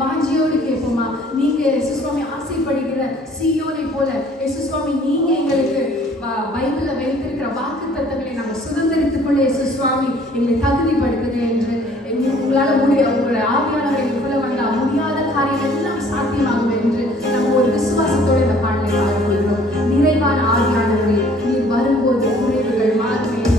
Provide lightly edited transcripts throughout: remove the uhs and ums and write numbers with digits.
வாஞ்சியோடு கேட்போமா? நீங்க சுவாமி ஆசைப்படுகிற சீயோனை போல சுவாமி நீங்க எங்களுக்கு பைபிள்ல வைத்திருக்கிற வாக்கு தத்தங்களை நாங்கள் சுதந்திரித்துக் கொள்ள சுவாமி எங்களை தகுதிப்படுத்துங்க என்று உங்களால உங்களுடைய ஆவியானவரை எங்களுக்குள்ள வந்தா முடியாத காரியம் எல்லாம் சாத்தியமாகும் என்று நம்ம ஒரு விசுவாசத்தோடு இந்த பாடலை பாடுகிறோம். நிறைவான ஆவியானவரை நீர் வரும்போது குறைவுகள் மாற்றி என்று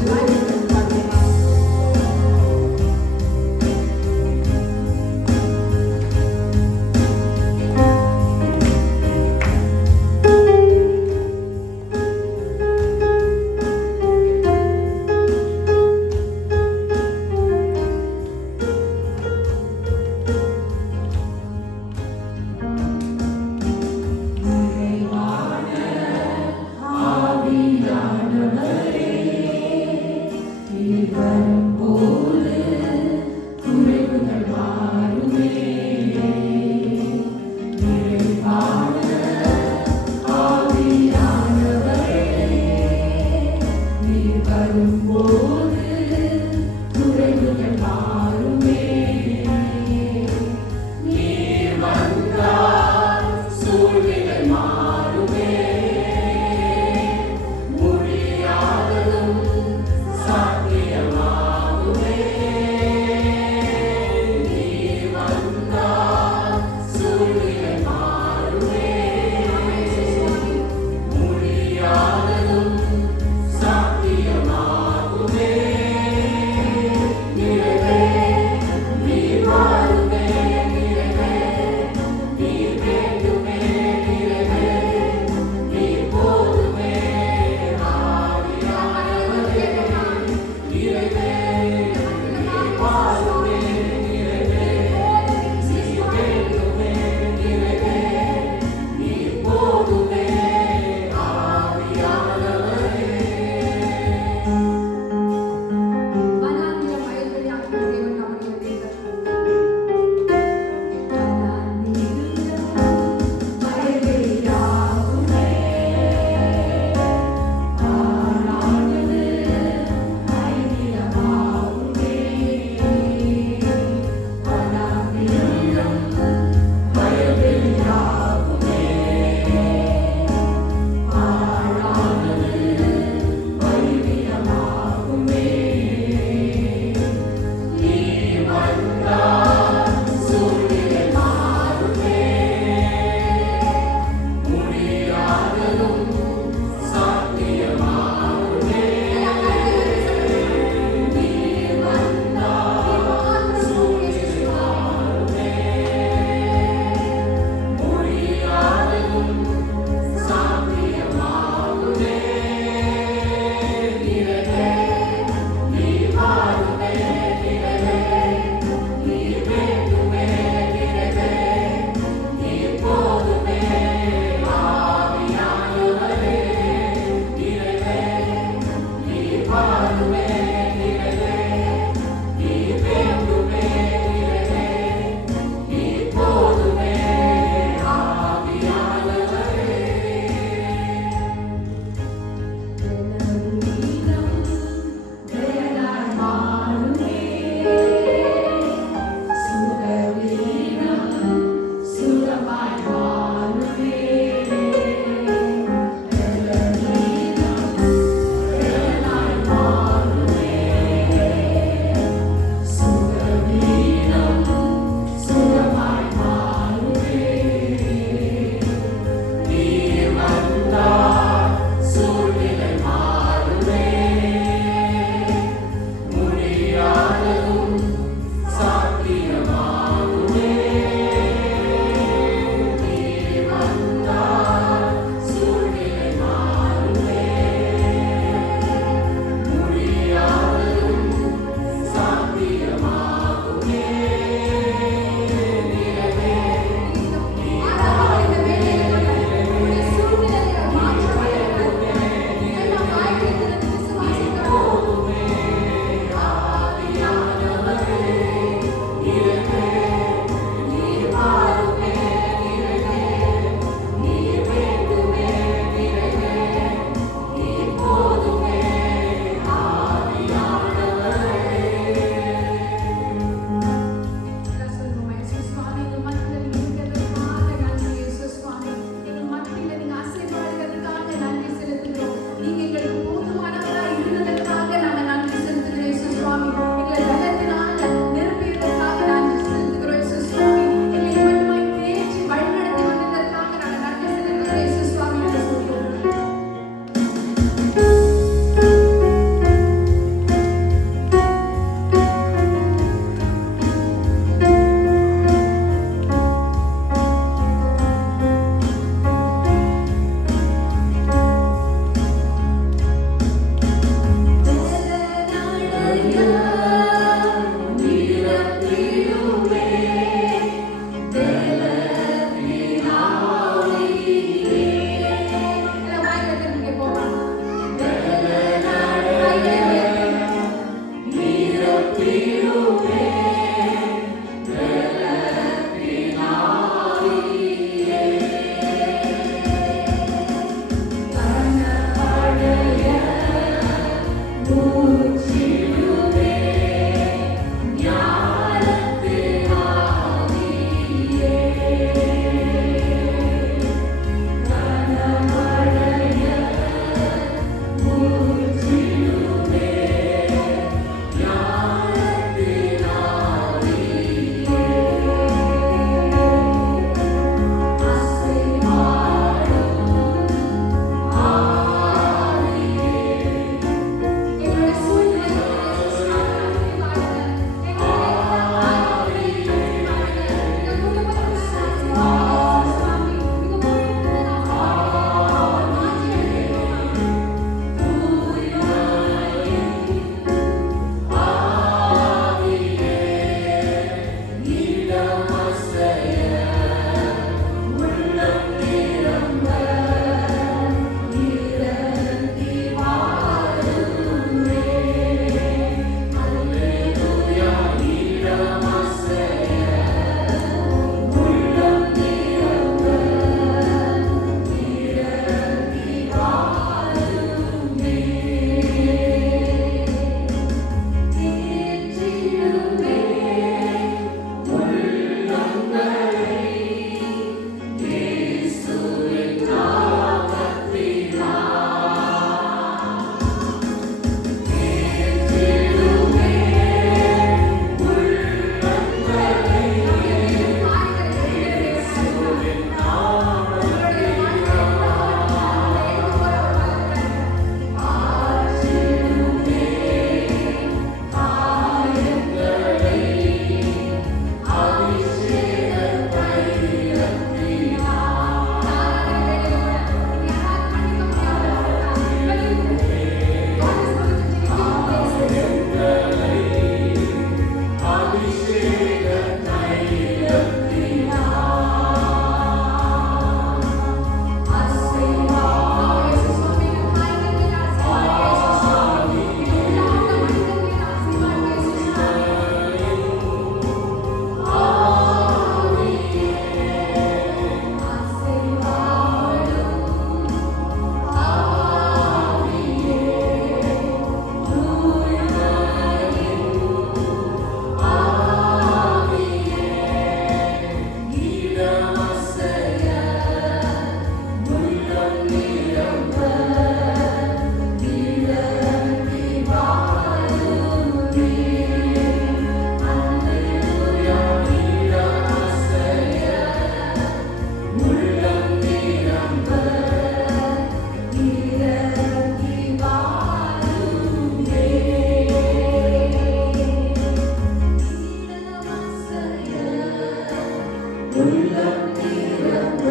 உள்ளம் நிரம்ப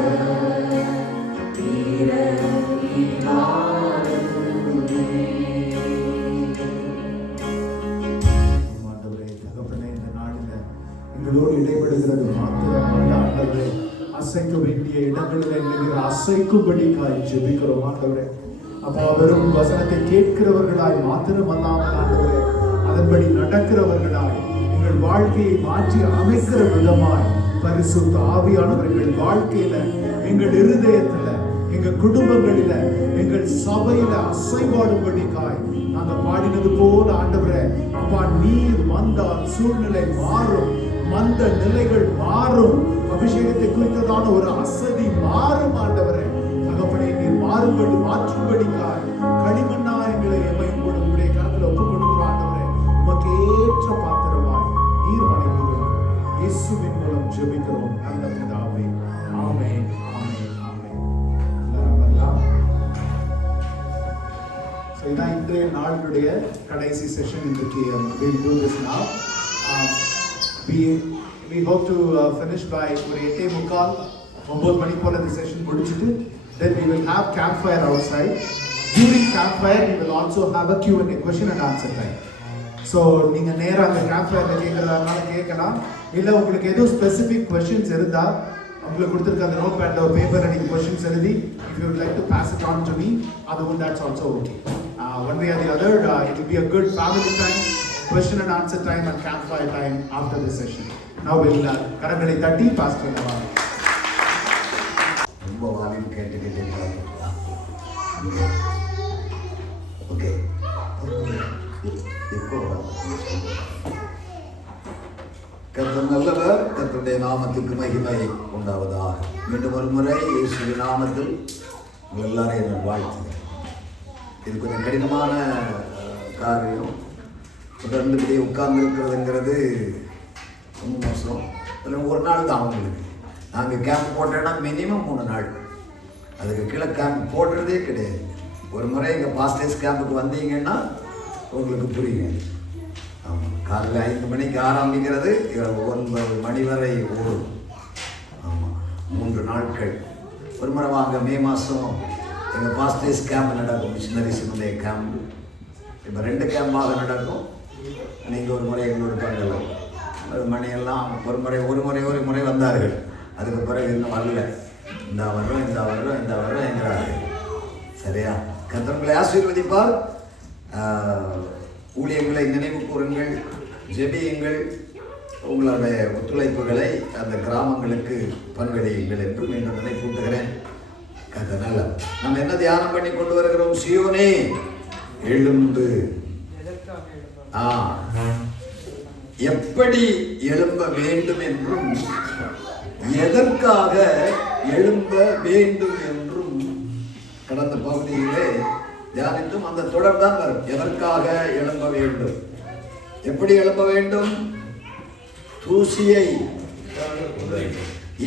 எங்களோடு இடைபடுகிறது மாத்திரமல்ல ஆண்டவரே, அசைக்க வேண்டிய இடங்களில் என்கிற அசைக்கும்படிக்காய் ஜெபிக்கிறோம் ஆண்டவரே. அப்பா, வெறும் வசனத்தை கேட்கிறவர்களாய் மாத்திரமல்லாமல் ஆண்டவரே, அதன்படி நடக்கிறவர்களாய் எங்கள் வாழ்க்கையை மாற்றி அமைக்கிற விதமாய் பரிசுத்த ஆவியானவர்கள் வாழ்க்கையில, எங்கள் இருதயத்துல, எங்க குடும்பங்களில, எங்கள் சபையில அசைவாடும்படிக்காய் நாங்க பாடினது போல ஆண்டவரே, அப்பா நீர் வந்தால் சூழ்நிலை மாறும், மந்த நிலைகள் மாறும், அபிஷேகத்தை குறித்ததான ஒரு அசதி மாறும் ஆண்டவரே. தகப்பனே, நீர் மாறும்படி மாற்றும்படிக்காய் களிமண்ணா எங்களை எம்மையும் கூட உங்களுடைய கரத்தில் ஒப்புக் கொடுக்கிற ஆண்டவரே, உமக்கு ஏற்ற பாத்திரமாய் நீர் வணங்குகிறோம். இயேசுவின் மூலம் ஜெபிக்கிறோம் நல்ல பிதாவே. ஆமென், ஆமென், ஆமென். இதான் இன்றைய நாளுடைய கடைசி செஷன். இன்றைக்கு we'll do this now. We hope to finish by ஒரு 8:45 9 மணி போல இந்த செஷன் முடிச்சிட்டு then we will have campfire outside. During campfire we will also have a Q&A, question and answer time. So நீங்க நேரா அந்த campfireல கேட்கறதால கேட்கலாம். இல்ல உங்களுக்கு ஏதோ specific questions இருந்தா உங்களுக்கு கொடுத்திருக்க அந்த நோட் பேட்ல ஒரு பேப்பர்ல நீங்க questions எழுதி if you would like to pass it on to me, that's also okay. One way or the other, it will be a good family time, question and answer time and campfire time after the session. Now we'll கரங்களை தட்டி pass பண்ணலாம். ரொம்ப volume கேட்டுக்கிட்டே okay. இப்போ கர்த்தர் நல்லவர், கர்த்தருடைய நாமத்துக்கு மகிமை உண்டாவதாக. மீண்டும் ஒரு முறை இயேசுவின் நாமத்தில் உங்கள் எல்லாரையும் நான் வாழ்த்துகிறேன். இது கொஞ்சம் கடினமான காரியம். தொடர்ந்து இப்படி உட்கார்ந்து இருக்கிறதுங்கிறது ரொம்ப மோசம். அதில் ஒரு நாள் தான் அவங்களுக்கு. நாங்கள் கேம்ப் போட்டோன்னா மினிமம் 3 நாள், அதுக்கு கீழே கேம்ப் போடுறதே கிடையாது. ஒரு முறை எங்கள் பாஸ்டர்ஸ் கேம்புக்கு வந்தீங்கன்னா உங்களுக்கு புரியும். ஆமாம், காலையில் 5 மணிக்கு ஆரம்பிக்கிறது, 9 மணி வரை ஓடும். ஆமாம், 3 நாட்கள். ஒரு முறை வாங்க, மே மாதம் எங்கள் பாஸ்டர்ஸ் கேம்ப் நடக்கும், மிஷினரிஸினுடைய கேம்ப். இப்போ 2 கேம்பாக நடக்கும். நீங்கள் ஒரு முறை எங்களோட பண்ணலாம். மணியெல்லாம் ஒரு முறை வந்தார்கள். அதுக்கு பிறகு இன்னும் வரல. இந்த வர்றோம் என்கிறார்கள். சரியா? கர்த்தர் ஆசீர்வதிப்பார். ஊழியங்களை நினைவு கூறுங்கள், ஜெபியுங்கள், உங்களுடைய ஒத்துழைப்புகளை அந்த கிராமங்களுக்கு பங்களியுங்கள் என்று மீண்டும் நினைப்பூட்டுகிறேன். அதனால நம்ம என்ன தியானம் பண்ணி கொண்டு வருகிறோம்? சீயோனே எழும்பு. எப்படி எழும்ப வேண்டும் என்றும் எதற்காக எழும்ப வேண்டும் என்றும் கடந்த பகுதியிலே தியானித்தும் அந்த தொடர் தான் வரும். எதற்காக எழும்ப வேண்டும், எப்படி எழும்ப வேண்டும்? தூசியை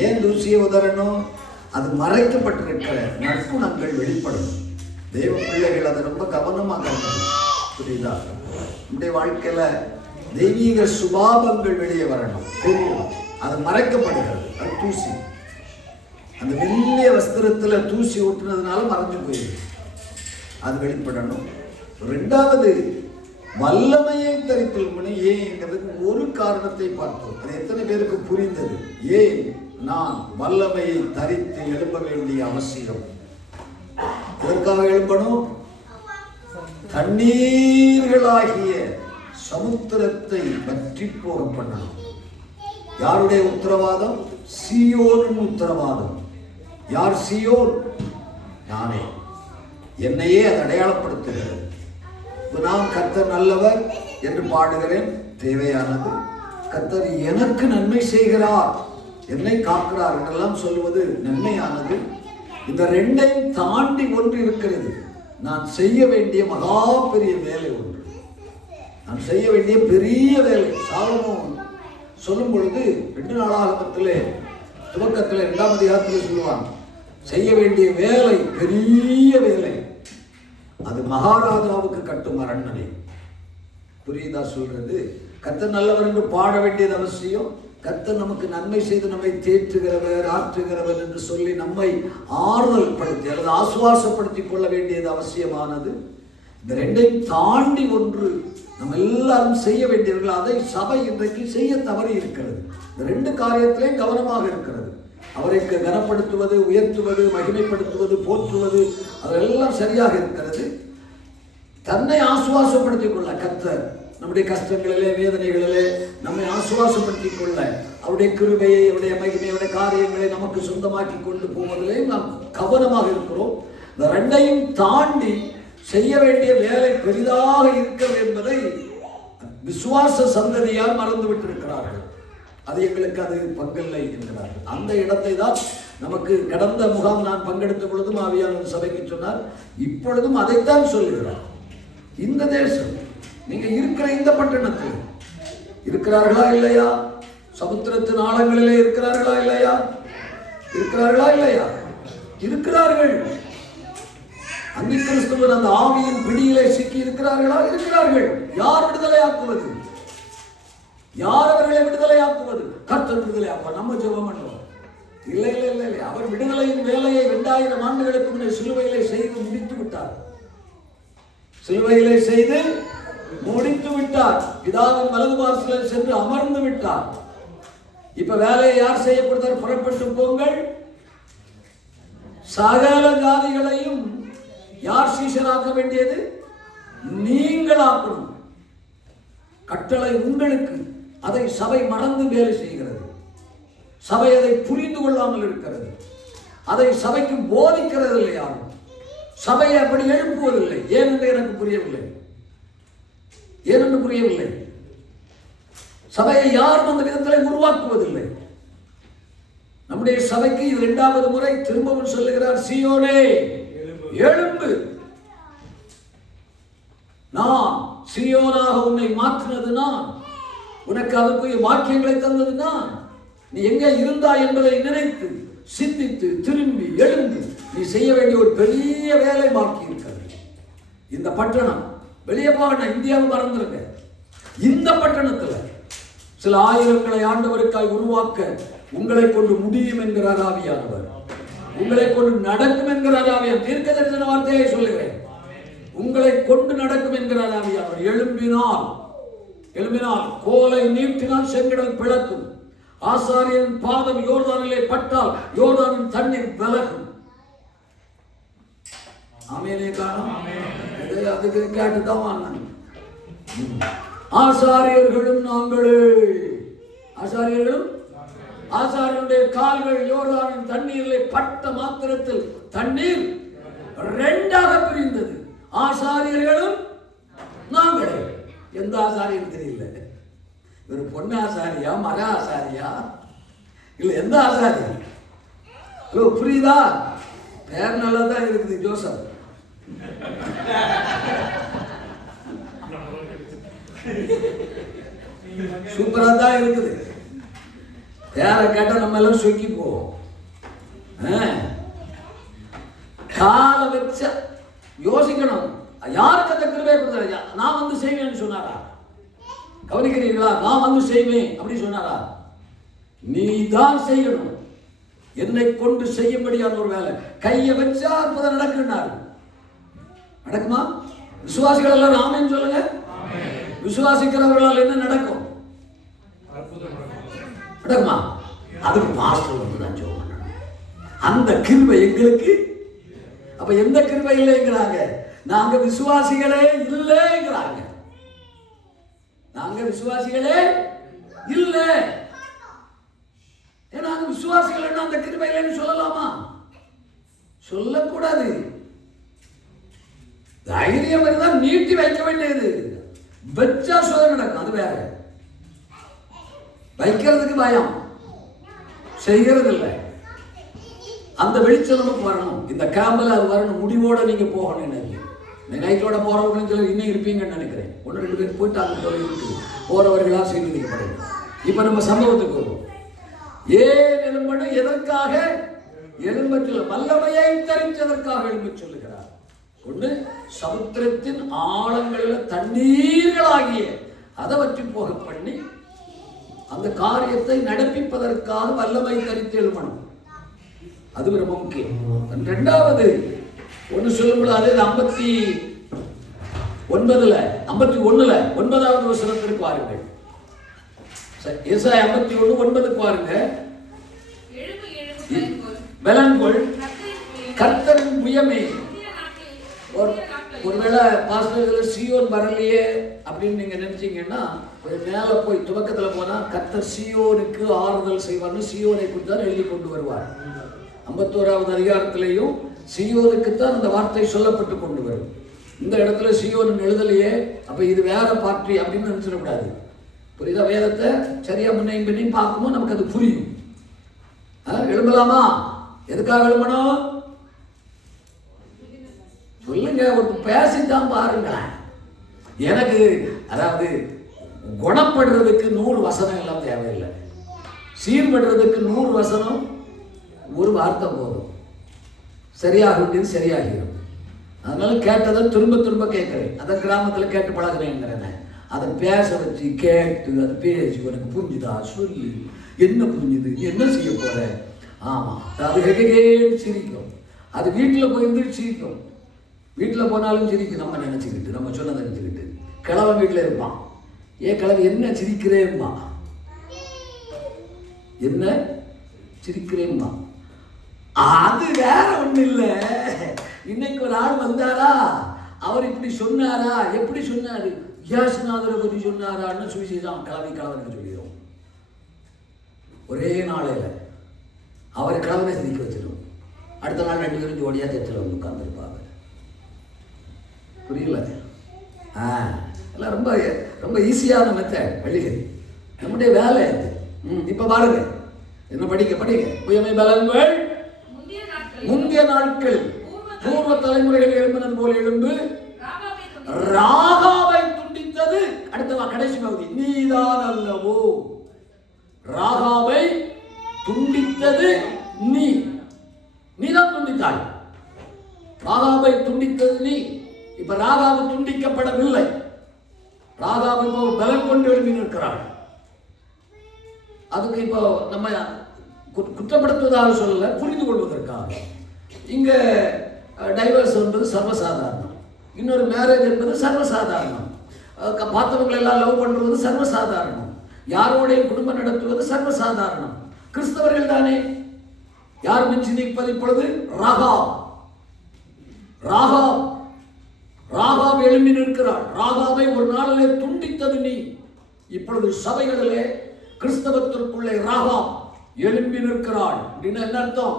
ஏன் தூசியை உதறணும்? அது மறைக்கப்பட்டிருக்கிற நற்குணங்கள் வெளிப்படணும். தெய்வ பிள்ளைகள் அதை ரொம்ப கவனமாக இருக்கணும். புரியுதா? நம்முடைய வாழ்க்கையில தெய்வீக சுபாவங்கள் வெளியே வரணும், தெரியணும். அது மறைக்கப்படுகிறது. அது தூசி. அந்த மெல்லிய வஸ்திரத்துல தூசி ஊட்டுனதுனால மறைஞ்சு போயிடுது. அது வெளிப்படணும். 2வது, வல்லமையை தரித்தல் மணி ஏங்கிறதுக்கு ஒரு காரணத்தை பார்த்தோம். அது எத்தனை பேருக்கு புரிந்தது? ஏன் நான் வல்லமையை தரித்து எழும்ப வேண்டிய அவசியம்? எதற்காக எழும்பணும்? தண்ணீர்களாகிய சமுத்திரத்தை பற்றி போக பண்ணணும். யாருடைய உத்தரவாதம்? சீயோனின் உத்தரவாதம். யார் சீயோன்? நானே. என்னையே அது அடையாளப்படுத்துகிறது. நான் கர்த்தர் நல்லவர் என்று பாடுகிறேன், தேவையானது. கர்த்தர் எனக்கு நன்மை செய்கிறார், என்னை காக்கிறார் என்றெல்லாம் சொல்லுவது நன்மையானது. இந்த 2ஐயும் தாண்டி ஒன்று இருக்கிறது. நான் செய்ய வேண்டிய மகா பெரிய வேலை ஒன்று. நான் செய்ய வேண்டிய பெரிய வேலை. சாலமோன் சொல்லும் பொழுது 2 நாளாகமத்திலே துவக்கத்தில் 2ஆம் அதிகாரத்தில் சொல்லுவான், செய்ய வேண்டிய வேலை பெரிய வேலை. அது மகாராஜாவுக்கு கட்டும் அரண்மனை. புரியுதா சொல்றது? கர்த்தர் நல்லவர் என்று பாட வேண்டியது அவசியம். கர்த்தர் நமக்கு நன்மை செய்து நம்மை தேற்றுகிறவர், ஆற்றுகிறவர் என்று சொல்லி நம்மை ஆறுதல் படுத்தி அல்லது ஆசுவாசப்படுத்திக் கொள்ள வேண்டியது அவசியமானது. இந்த ரெண்டையும் தாண்டி ஒன்று நம்ம எல்லாரும் செய்ய வேண்டியவர்கள், அதை சபை இன்றைக்கு செய்ய தவறி இருக்கிறது. இந்த ரெண்டு காரியத்திலையும் கவனமாக இருக்கிறது. அவரை கனப்படுத்துவது, உயர்த்துவது, மகிமைப்படுத்துவது, போற்றுவது, அதெல்லாம் சரியாக இருக்கிறது. தன்னை ஆசுவாசப்படுத்திக் கொள்ள கர்த்தர் நம்முடைய கஷ்டங்களிலே, வேதனைகளிலே நம்மை ஆசுவாசப்படுத்திக் கொள்ள அவருடைய கிருபையை, அவருடைய மகிமை, அவருடைய காரியங்களை நமக்கு சொந்தமாக்கி கொண்டு போவதிலே நாம் கவனமாக இருக்கிறோம். இந்த ரெண்டையும் தாண்டி செய்ய வேண்டிய வேலை பெரிதாக இருக்கிறது என்பதை விசுவாச சந்ததியால் மறந்து விட்டிருக்கிறார்கள். அது எங்களுக்கு அது பங்கில்லை என்கிறார்கள். அந்த இடத்தை தான் நமக்கு கடந்த முகாம் நான் பங்கெடுத்த பொழுதும் ஆவியானவர் சபைக்கு சொன்னார். இப்பொழுதும் அதைத்தான் சொல்லுகிறார். இந்த தேசம், நீங்க இருக்கிற இந்த பட்டணத்தில் இருக்கிறார்களா இல்லையா? சமுத்திரத்தின் ஆழங்களிலே இருக்கிறார்களா இல்லையா? இருக்கிறார்களா இல்லையா? இருக்கிறார்கள். அந்தி கிறிஸ்துவர் அந்த ஆவியின் பிடியிலே சிக்கி இருக்கிறார்களா? இருக்கிறார்கள். யார் விடுதலையாக்குவது? யார் அவர்களை விடுதலையாக்குவது? கர்த்தர் விடுதலையாக்குவார். நம்ம ஜெபம் பண்ணுவோம். இல்லை இல்லை இல்லை இல்லை, அவர் விடுதலையின் வேலையை 2000 ஆண்டுகளுக்கு முன்னே சிலுவையிலே செய்து முடித்து விட்டார். சிலுவையிலே செய்து முடித்து விட்டார். பிதாவின் வலது பார்சலில் சென்று அமர்ந்து விட்டார். இப்ப வேலையை யார் செய்ய கொடுத்தார்? புறப்பட்டு போங்கள், சகல ஜாதிகளையும் யார் சீஷராக்க வேண்டியது? நீங்கள் ஆக்கணும். கட்டளை உங்களுக்கு. அதை சபை மறந்து வேலை செய்கிறது. சபை அதை புரிந்து கொள்ளாமல் இருக்கிறது. அதை சபைக்கு போதிக்கிறது இல்லை. யாரும் சபையை அப்படி எழுப்புவதில்லை. ஏனென்று எனக்கு புரியவில்லை. ஏனென்று புரியவில்லை. சபையை யாரும் அந்த விதத்தில் உருவாக்குவதில்லை. நம்முடைய சபைக்கு இது 2வது முறை திரும்பவும் சொல்லுகிறார், சீயோனே எழும்பு, நான் சீயோனாக உன்னை மாற்றினது நான், உனக்கு அதுக்குரிய வாக்கியங்களை தந்தது நான். நீ எங்கே இருந்தாய் என்பதை நினைத்து சிந்தித்து திரும்பி எழும்பி நீ செய்ய வேண்டிய ஒரு பெரிய வேலை பாக்கி இருக்கிறது. இந்த பட்டணம் வெளியே போக, இந்தியாவை மறந்துருங்க. இந்த பட்டணத்தில் சில ஆயிரங்களை ஆண்டவருக்காய் உருவாக்க உங்களை கொண்டு முடியும் என்கிறார் ஆவியானவர். உங்களை கொண்டு நடக்கும் என்கிறார் ஆவியானவர். தீர்க்க தரிசன வார்த்தையை சொல்லுகிறேன். உங்களை கொண்டு நடக்கும் என்கிறார் ஆவியானவர். எழும்பினால் கோலை நீட்டினால் செங்கடல் பிளக்கும். ஆசாரியன் பாதம் யோர்தானிலே பட்டால் யோர்தானின் தண்ணீர் விலகும். ஆமெனே காணும். அதுக்கு கேட்டுதான் வாங்க. ஆசாரியர்களும் நாங்களே, ஆசாரியனுடைய கால்கள் யோர்தானின் தண்ணீரிலே பட்ட மாத்திரத்தில் தண்ணீர் 2ஆக பிரிந்தது. ஆசாரியர்களும் நாங்களே. எந்த ஆசாரியும் தெரியல. ஒரு பொண்ணு ஆசாரியா, மர ஆசாரியா, இல்ல எந்த ஆசாரி? ஹலோ, புரியுதா? பேர் நல்லா தான் இருக்குது, ஜோசப். சூப்பரா தான் இருக்குது. பேரை கேட்டா நம்ம எல்லாம் சொக்கி போவோம். கால வச்ச யோசிக்கணும். யாருக்கு அந்த கிருபையை கொடுத்தாரு? நான் வந்து செய்வேன்னு சொன்னாரா? கவனிக்கிறீர்களா? நான் வந்து செய்வேன் அப்படி சொன்னாரா? நீ தான் செய்யணும். என்னை கொண்டு செய்யும்படியான ஒரு வேலை. கையை வச்சா அற்புதம் நடக்குன்னாரு. நடக்குமா? விசுவாசிகள் எல்லாம் ஆமென் சொல்லுங்க. விசுவாசிக்கிறவர்களால் என்ன நடக்கும்? நடக்குமா? அதுக்கு மாஸ்டர் வந்து தான் சொல்லணும். அந்த கிருபை எங்களுக்கு. அப்ப எந்த கிருபை இல்லைங்கிறாங்க? நாங்க விசுவாசிகளே இல்லைங்கிறாங்க. நாங்க விசுவாசிகளே இல்லை. நாங்க விசுவாசிகள் அந்த கிருபை இல்லைன்னு சொல்லலாமா? சொல்லக்கூடாது. தைரியம் இருந்தால் நீட்டி வைக்க வேண்டியது. வச்சா சோதனை நடக்கும், அது வேற. வைக்கிறதுக்கு பயம், செய்கிறது இல்லை. அந்த வெளிச்சம் நமக்கு வரணும். இந்த கேம்பில் அது வரணும். முடிவோட நீங்க போகணும். இன்னைக்கு நைட்டோட போறவர்களும் சிலர் இன்னும் இருப்பீங்கன்னு நினைக்கிறேன். 1-2 பேர் போயிட்டாங்க போல இருக்குது. போறவர்களா சீர்திருத்தப்படுது. இப்ப நம்ம சம்பவத்துக்கு வருவோம். ஏன் எழும்பணும்? எதற்காக எழும்ப சொல்ல? வல்லமையை தெரிஞ்சதற்காக எழும்ப சொல்லுகிறார். ஒன்று, சமுத்திரத்தின் ஆழங்களில் தண்ணீர்களாகிய அதை வற்றி போக பண்ணி அந்த காரியத்தை நடப்பிப்பதற்காக வல்லமை தரித்து எழுமணும். அது ரொம்ப முக்கியம். இரண்டாவது ஒன்று சொல்லும்போது அதே 51 வசனத்திற்கு பாருங்கள். ஏசாயா 51:9 பாருங்க. பலன்கொள் கர்த்தரின் புயமே. ஒருவேளை பாஸ்டர்கள் சீயோன் வரலையே அப்படின்னு நீங்க நினைச்சீங்கன்னா மேல போய் துவக்கத்துல போனா கர்த்தர் சீயோனுக்கு ஆறுதல் செய்வார்னு சீயோனை குறித்து தான் எழுதி கொண்டு வருவார். 51வது அதிகாரத்திலேயும் சீயோனுக்குத்தான் அந்த வார்த்தை சொல்லப்பட்டு கொண்டு வரும். இந்த இடத்துல சீயோன் எழுதலையே, அப்ப இது வேற பார்ட்டி அப்படின்னு நினைச்சிடக்கூடாது. புரியுதா? வேதத்தை சரியா முன்னையும் பின்னையும் பார்க்கும்போது நமக்கு அது புரியும். எழும்பலாமா? எதுக்காக எழும்பணும் சொல்லுங்க. ஒரு பேசித்தான் பாருங்க. எனக்கு அதாவது குணப்படுறதுக்கு 100 வசனம் எல்லாம் தேவையில்லை. சீர்படுறதுக்கு 100 வசனம், ஒரு வார்த்தை போதும். சரியாகிட்டு சரியாகிடும். அதனால கேட்டதை திரும்ப திரும்ப கேட்கிறேன். அதை கிராமத்தில் கேட்டு பழகிறேங்கிறேன். அதை பேச வச்சு கேட்டு அதை பேசி உனக்கு புரிஞ்சுதா சொல்லி என்ன புரிஞ்சுது, என்ன செய்ய போற, ஆமா அது கேட்டு சிரிக்கும். அது வீட்டில் போயிருந்து சிரிக்கும். வீட்டில் போனாலும் சிரிக்கும். நம்ம நினைச்சுக்கிட்டு நம்ம சொன்னதை நினைச்சுக்கிட்டு கிழவன் வீட்டில் இருப்பான். கிழவன் என்ன சிரிக்கிறேன்பா, என்ன சிரிக்கிறேன்பா. அது வேற ஒண்ணு இல்லை. இன்னைக்கு ஒரு ஆள் வந்தாரா, அவர் இப்படி சொன்னாரா, எப்படி சொன்னாரு, யாசநாதரை பற்றி சொன்னாரான்னு சுவிசேஷம் கிழவனுக்கு சொல்லிடும். ஒரே நாளையில அவரை கிழவனை சிரிக்க வச்சிடும். அடுத்த நாள் 2 பேரும் ஜோடியா தெச்சில் வந்து உட்கார்ந்துருப்பாங்க. புரியல? எல்லாம் ரொம்ப ரொம்ப ஈஸியான மெத்தட் வழிகள். நம்முடைய வேலை அது. இப்ப பாருங்க என்ன படிக்க புயமை பலன்கள் முந்தைய நாட்கள் பூர்வ தலைமுறைகள் எழும்பினது போல எழும்பு ராகாவை துண்டித்தது. அடுத்த கடைசி பகுதி, நீதான் அல்லவோ. ராகாவை துண்டித்தது நீதான் துண்டித்தாய். ராகாவை துண்டித்தது நீ. இப்ப ராகாவு துண்டிக்கப்படவில்லை. ராகாவு இப்போ பலம் கொண்டு எழுப்பி நிற்கிறாள். அதுக்கு இப்போ நம்ம குற்றப்படுத்துவதாக சொல்லல, புரிந்து கொள்வதற்காக. இங்க டைவர்ஸ் என்பது சர்வசாதாரணம். இன்னொரு மேரேஜ் என்பது சர்வசாதாரணம். பார்த்தவங்களை எல்லாம் லவ் பண்றது சர்வசாதாரணம். யாரோடைய குடும்பம் நடத்துவது சர்வசாதாரணம். கிறிஸ்தவர்கள் தானே. யார் மிஞ்சி நிற்பது இப்பொழுது? ராகாப் எழும்பி நிற்கிறாள். ராகாவை ஒரு நாளிலே துண்டித்தது நீ. இப்பொழுது சபைகளிலே கிறிஸ்தவத்திற்குள்ளே ராகாப் எழும்பி நிற்கிறாள். என்ன அர்த்தம்?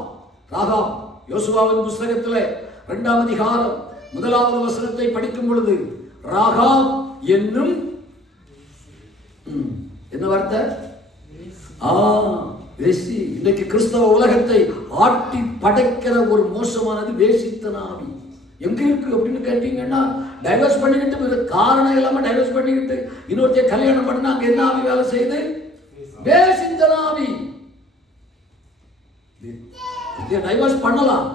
ராகாப் யோசுவாவின் புஸ்தகத்திலே 2ஆம் அதிகாரம் 1வது வசனத்தை படிக்கும் பொழுது ராகாப் என்னும் என்ன வார்த்தை? வேசி. இன்றைக்கு கிறிஸ்தவ உலகத்தை ஆட்டி படைக்கிற ஒரு மோசமானது வேசித்தனாவி. எங்க இருக்கு அப்படின்னு கேட்டீங்கன்னா, டைவர்ஸ் பண்ணிக்கிட்டு காரணம் இல்லாம டைவர்ஸ் பண்ணிக்கிட்டு இன்னொருத்தைய கல்யாணம் பண்ணா அங்க என்ன ஆவி வேலை செய்யுது? வேசித்தனாவி. டைவர்ஸ் பண்ணலாம்.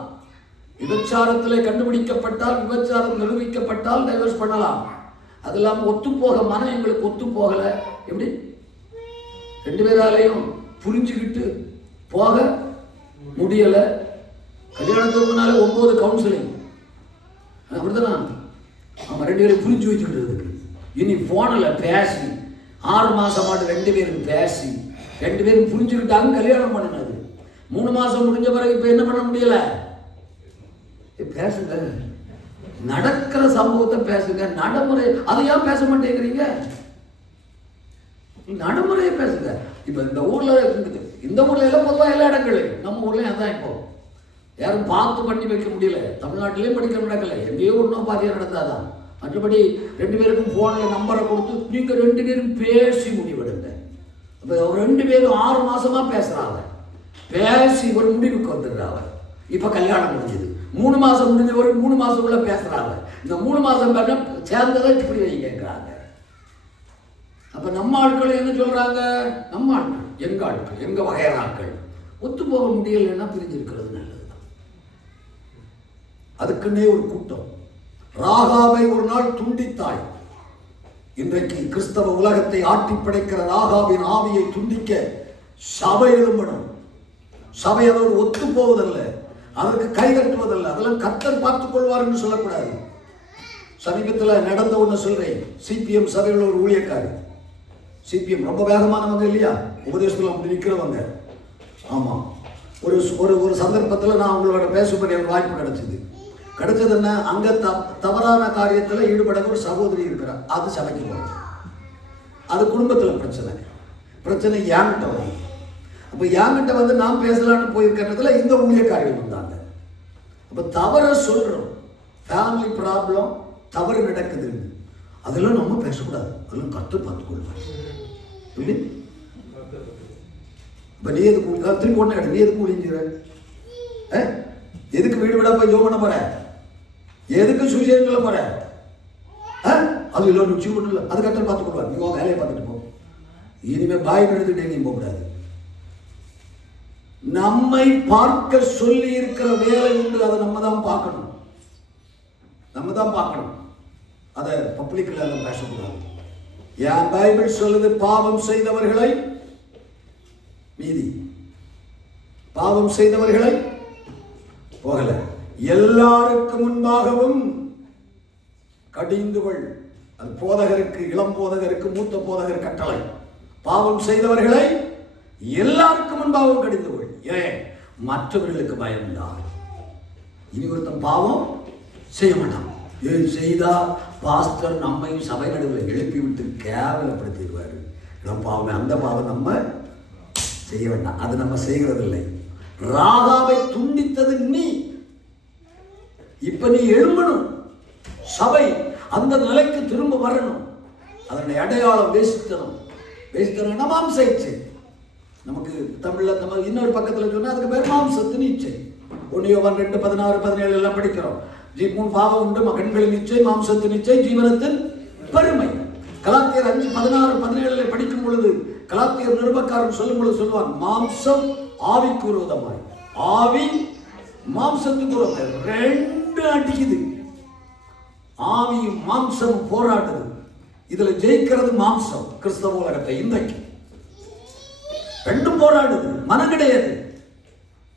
விபச்சாரத்தில் கண்டுபிடிக்கப்பட்டால், விபச்சாரம் நிரூபிக்கப்பட்டால் டைவர்ஸ் பண்ணலாம். அது இல்லாம ஒத்துப்போக மனம் எங்களுக்கு ஒத்து போகல. எப்படி 2 பேராலையும் புரிஞ்சுக்கிட்டு போக முடியல. கல்யாணத்துக்கு முன்னால 9 கவுன்சிலிங். அப்படித்தானா? நம்ம 2 பேரும் புரிஞ்சு வச்சுக்கிட்டு இனி போனில் பேசி 6 மாசமாட்டு 2 பேரும் பேசி 2 பேரும் புரிஞ்சுக்கிட்டாங்க, கல்யாணம் பண்ணினது. 3 மாசம் முடிஞ்ச பிறகு இப்ப என்ன பண்ண முடியல? பேசுங்க, நடக்கிற சம்பவத்தை பேசுங்க. நடைமுறை அதை ஏன் பேச மாட்டேங்கிறீங்க? நடைமுறையை பேசுங்க. இப்ப இந்த ஊர்ல எல்லாம் பொதுவாக எல்லா இடங்களையும், நம்ம ஊர்லயும் அதான் இப்போ யாரும் பார்த்து பண்ணி வைக்க முடியல. தமிழ்நாட்டிலையும் படிக்க நடக்கல, எங்கேயோ ஒன்றும் பாதியாக நடந்தாதான். மற்றபடி 2 பேருக்கும் போன்ல நம்பரை கொடுத்து நீங்க 2 பேரும் பேசி முடிவெடுங்க. இப்போ 2 பேரும் 6 மாசமா பேசுறாங்க, பேசி ஒரு முடிவுக்கு வந்துடுறாங்க. இப்ப கல்யாணம் முடிஞ்சது, 3 மாசம் முடிஞ்ச ஒரு 3 மாசத்துக்குள்ள பேசுறாங்க. இந்த 3 மாசம் பேர சேர்ந்ததை இப்படி வைக்கிறாங்க. அப்ப நம்ம ஆட்கள் என்ன சொல்றாங்க? நம்ம ஆட்கள், எங்க ஆட்கள், எங்க வகையானாக்கள் ஒத்து போக முடியலன்னா பிரிஞ்சிருக்கிறது நல்லதுதான். அதுக்குன்னே ஒரு கூட்டம். ராகாவை ஒரு நாள் துண்டித்தாய். இன்றைக்கு கிறிஸ்தவ உலகத்தை ஆட்டி படைக்கிற ராகாவின் ஆவியை துண்டிக்க சபை எழும்பணும். சபை அதோடு ஒத்து போவதல்ல, அதற்கு கை கட்டுவதல்ல. அதெல்லாம் கர்த்தர் பார்த்துக் கொள்வார் என்று சொல்லக்கூடாது. சமீபத்தில் நடந்த ஒன்று சொல்றேன். சிபிஎம் சபையில் ஒரு ஊழியக்காரி, சிபிஎம் ரொம்ப வேகமானவங்க இல்லையா, உபதேசத்தில் அப்படி நிற்கிறவங்க. ஆமாம், ஒரு ஒரு ஒரு சந்தர்ப்பத்தில் நான் உங்களோட பேசப்படிய ஒரு வாய்ப்பு கிடைச்சது என்ன, அங்கே தவறான காரியத்தில் ஈடுபட ஒரு சகோதரி இருக்கிறார். அது சபைக்கு போகிறது, அது குடும்பத்தில் பிரச்சனை ஏங்கிட்ட வரும். அப்போ ஏங்கிட்ட வந்து நான் பேசலான்னு போயிருக்கிறதுல இந்த ஊழியக்காரிகள் வந்தாங்க. அப்போ தவற சொல்கிறோம், ஃபேமிலி ப்ராப்ளம், தவறு நடக்குதுன்னு, அதெல்லாம் நம்ம பேசக்கூடாது. அதெல்லாம் கற்று பார்த்துக்கொள்வார் இல்லை. இப்போ நீ எதுக்கு திரும்பி ஒன்று நீ எதுக்கு ஒழிஞ்சிற, எதுக்கு வீடு விட போய் ஜோ பண்ண போற, எதுக்கு சுவிசேஷம் சொல்ல போற, அது இல்லை ருச்சி ஒன்றும் இல்லை, அது கற்று பார்த்துக்கொள்வார். நீ வேலையை பார்த்துட்டு போ. இனிமேல் பாய் எடுத்துட்டு எங்கேயும் போகக்கூடாது. நம்மை பார்க்க சொல்லி இருக்கிற வேலை உண்டு, அதை நம்ம தான் பார்க்கணும். அதை பப்ளிக்ல பேசக்கூடாது. என் பைபிள் சொல்லுது, பாவம் செய்தவர்களை மீதி, பாவம் செய்தவர்களை போகல, எல்லாருக்கு முன்பாகவும் கடிந்து கொள். அது போதகருக்கு, இளம் போதகருக்கு, மூத்த போதகர் கட்டளை. பாவம் செய்தவர்களை எல்லாருக்கும் முன்பாகவும் கடிந்து கொள். ஏன்? மற்றவர்களுக்கு பயம்தான். இனி ஒருத்தன் பாவம் செய்ய மாட்டான். செய்தா பாஸ்டர் நம்மையும் சபை நடுவில் எழுப்பி விட்டு கேவலப்படுத்திடுவாரு. பாவம், அந்த பாவம் நம்ம செய்ய வேண்டாம், அது நம்ம செய்கிறதில்லை. ராகாவை துண்டித்தது நீ. இப்ப நீ எழும்பணும். சபை அந்த நிலைக்கு திரும்ப வரணும். அதனுடைய அடையாளம் வேசித்தனம். வேசித்தனம் மாம்ச. நமக்கு தமிழ்ல நம்ம இன்னொரு பக்கத்தில் சொன்னா அதுக்கு பேர் மாம்சத்தின் இச்சை. 1 யோவான் 2:16-17 எல்லாம் படிக்கிறோம். 3 பாவம் உண்டு, கண்களின் இச்சை, மாம்சத்தின் இச்சை, ஜீவனத்தின் பெருமை. கலாத்தியர் 5:16-17 படிக்கும் பொழுது கலாத்தியர் நிருபக்காரன் சொல்லும் பொழுது சொல்லுவான், மாம்சம் ஆவிக்கு விரோதமாய், ஆவி மாம்சத்துக்கு விரோதமாய், ரெண்டு அடிக்குது. ஆவியும் மாம்சமும் போராடுது. இதுல ஜெயிக்கிறது மாம்சம். கிறிஸ்தவ உலகத்தை இன்றைக்கு ரெண்டும் போராடுது, மனம் கிடையாது.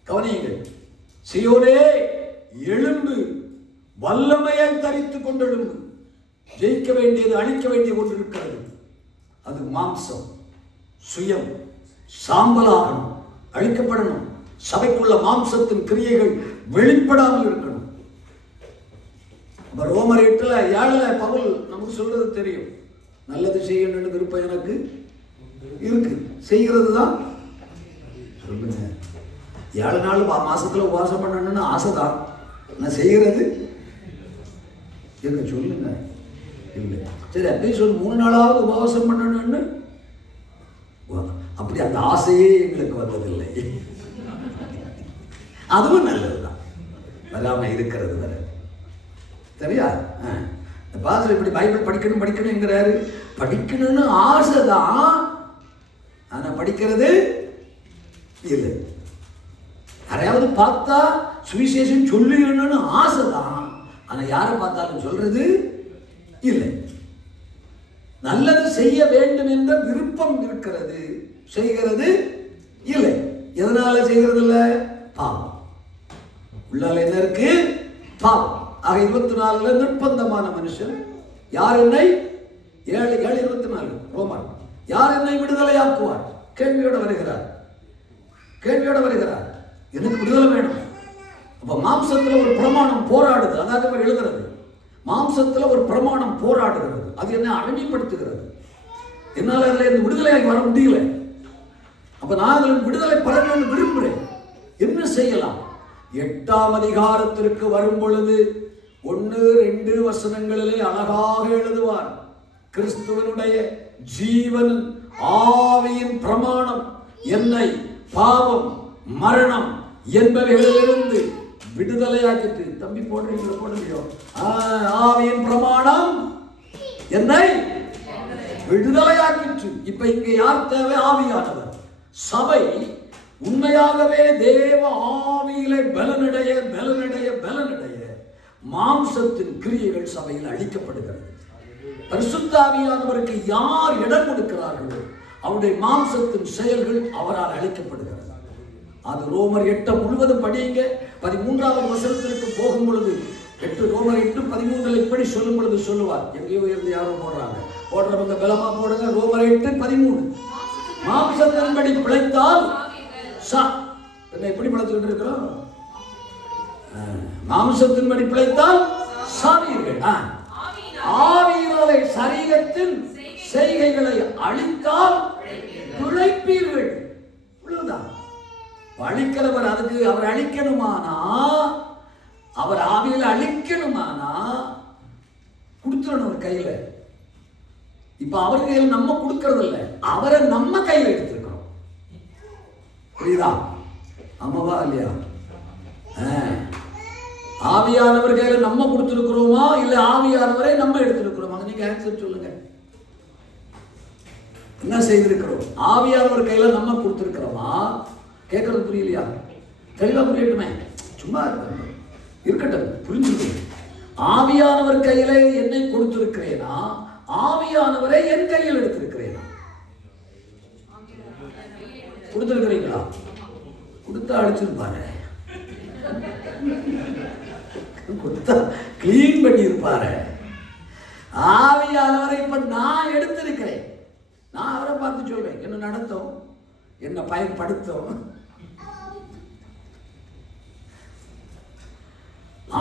கவனியுங்கள், சீயோனே எழும்பு, வல்லமையை தரித்துக் கொண்டு எழும்பு. ஜெயிக்க வேண்டியது, அழிக்க வேண்டிய ஒன்று இருக்கிறது. அது மாம்சம், சுயம், சாம்பலாகணும், அழிக்கப்படணும். சபைக்குள்ள மாம்சத்தின் கிரியைகள் வெளிப்படாமல் இருக்கணும். ரோமர் 8:7 பவுல் நமக்கு சொல்றது தெரியும். நல்லது செய்யணும்னு விருப்பம் எனக்கு இருக்கு, செய்கிறது தான். சொல்லுங்க, 7 நாள் மாசத்துல உபவாசம் பண்ணணும்னு ஆசைதான், நான் செய்கிறது எங்க சொல்லுங்க. இல்லை, சரி அப்படியே சொல்லு, 3 நாளாவது உபவாசம் பண்ணணும்னு, அப்படி அந்த ஆசையே எங்களுக்கு வந்ததில்லை. அதுவும் நல்லதுதான், வராம இருக்கிறது வர. சரியா? பாஸ்டர் இப்படி பைபிள் படிக்கணும்ங்கிறாரு. படிக்கணும்னு ஆசைதான், ஆனா படிக்கிறது இல்லை. யாரையாவது பார்த்தா சுவிசேஷம் சொல்லணும்னு ஆசைதான், ஆனா யாரை பார்த்தாலும் சொல்றது இல்லை. நல்லது செய்ய வேண்டும் என்ற விருப்பம் இருக்கிறது, செய்கிறது இல்லை. எதனால செய்கிறது இல்லை? பாவம். உள்ளால என்ன இருக்கு? பாவம். ஆக 24 நிர்பந்தமான மனுஷன். யார் என்னை 7:24 ரோமர், யார் என்னை விடுதலையாக்குவார்? கேள்வியோட வருகிறார். எனக்கு விடுதலை வேணும். அப்ப மாம்சத்துல ஒரு பிரமாணம் போராடுது. அதாக எழுதுறது, மாம்சத்துல ஒரு பிரமாணம் போராடுகிறது. அது என்ன அடிமைப்படுத்துகிறது. என்னால அதுல இந்த விடுதலையாகி வர முடியல. அப்ப நான் அதுல விடுதலை பெறணும்னு விரும்புகிறேன். என்ன செய்யலாம்? 8ஆம் அதிகாரத்திற்கு வரும் பொழுது 1-2 வசனங்களிலே அழகாக எழுதுவார். கிறிஸ்துவனுடைய ஜீவன் ஆவியின் பிரமாணம் என்னை பாவம், மரணம் என்பவைகளிலிருந்து விடுதலையாக்கிட்டு, தம்பி போடுறீங்களோ போடுறியோ, ஆவியின் பிரமாணம் என்னை விடுதலையாக்கிட்டு. இப்ப இங்க யார் தேவை? ஆவியானவர். சபை உண்மையாகவே தேவ ஆவியிலே பலனடைய மாம்சத்தின் கிரியைகள் சபையில் அழிக்கப்படுகிறது. பரிசுத்த ஆவியானவருக்கு யார் இடம் கொடுக்கிறார்களோ அவருடைய மாம்சத்தின் செயல்கள் அவரால் அழிக்கப்படுகிறது. அது ரோமர் 8 முழுவதும் படியுங்க. 13வது வசனத்திற்கு போகும் பொழுது ரோமர் 8:13 இப்படி சொல்லும் பொழுது சொல்லுவார். எங்கேயோ இருந்து யாரோ போடுறவங்க பலமா போடுங்க. ரோமர் 8:13 மாம்சத்தின்படி பிழைத்தால் எப்படி பிழைத்துக்கிட்டு இருக்கிறோம்? மாம்சத்தின்படி பிழைத்தால் சாவீர்கள், ஆவியினாலே சரீரத்தின் செய்கைகளை அழித்தால் பிழைப்பீர்கள். இவ்வளவுதான். அழிக்கிறவர் அதுக்கு அவர் அழிக்கணுமானா, அவர் ஆவியில அழிக்கணுமானா கொடுத்துடணும் அவர் கையில. இப்ப அவர் கையில நம்ம கொடுக்கறது இல்லை, அவரை நம்ம கையில எடுத்திருக்கிறோம். புரியுதா? ஆமாவா இல்லையா? ஆவியானவர் கையில நம்ம கொடுத்திருக்கிறோமா இல்ல ஆவியானவரை நம்ம எடுத்திருக்கிறோமா? நீங்க ஆன்சர் சொல்லுங்க. என்ன செய்திருக்கிறோம்? ஆவியானவர் கையில நம்ம கொடுத்திருக்கிறோமா? கேட்கறது புரியலையா? தெளிவா புரியட்டுமே. சும்மா இருக்கட்டும், புரிஞ்சுது. ஆவியானவர் கையில என்னை கொடுத்திருக்கிறேனா, ஆவியானவரை என் கையில் எடுத்திருக்கிறேனா? கொடுத்திருக்கிறீங்களா? கொடுத்தா அடிச்சிருப்பாரு, கொடுத்தா கிளீன் பண்ணி இருப்பாரு. ஆவியானவரை இப்ப நான் எடுத்திருக்கிறேன். நான் அவரை பார்த்து சொல்வேன், என்ன நடத்தும், என்ன பயன்படுத்தும்.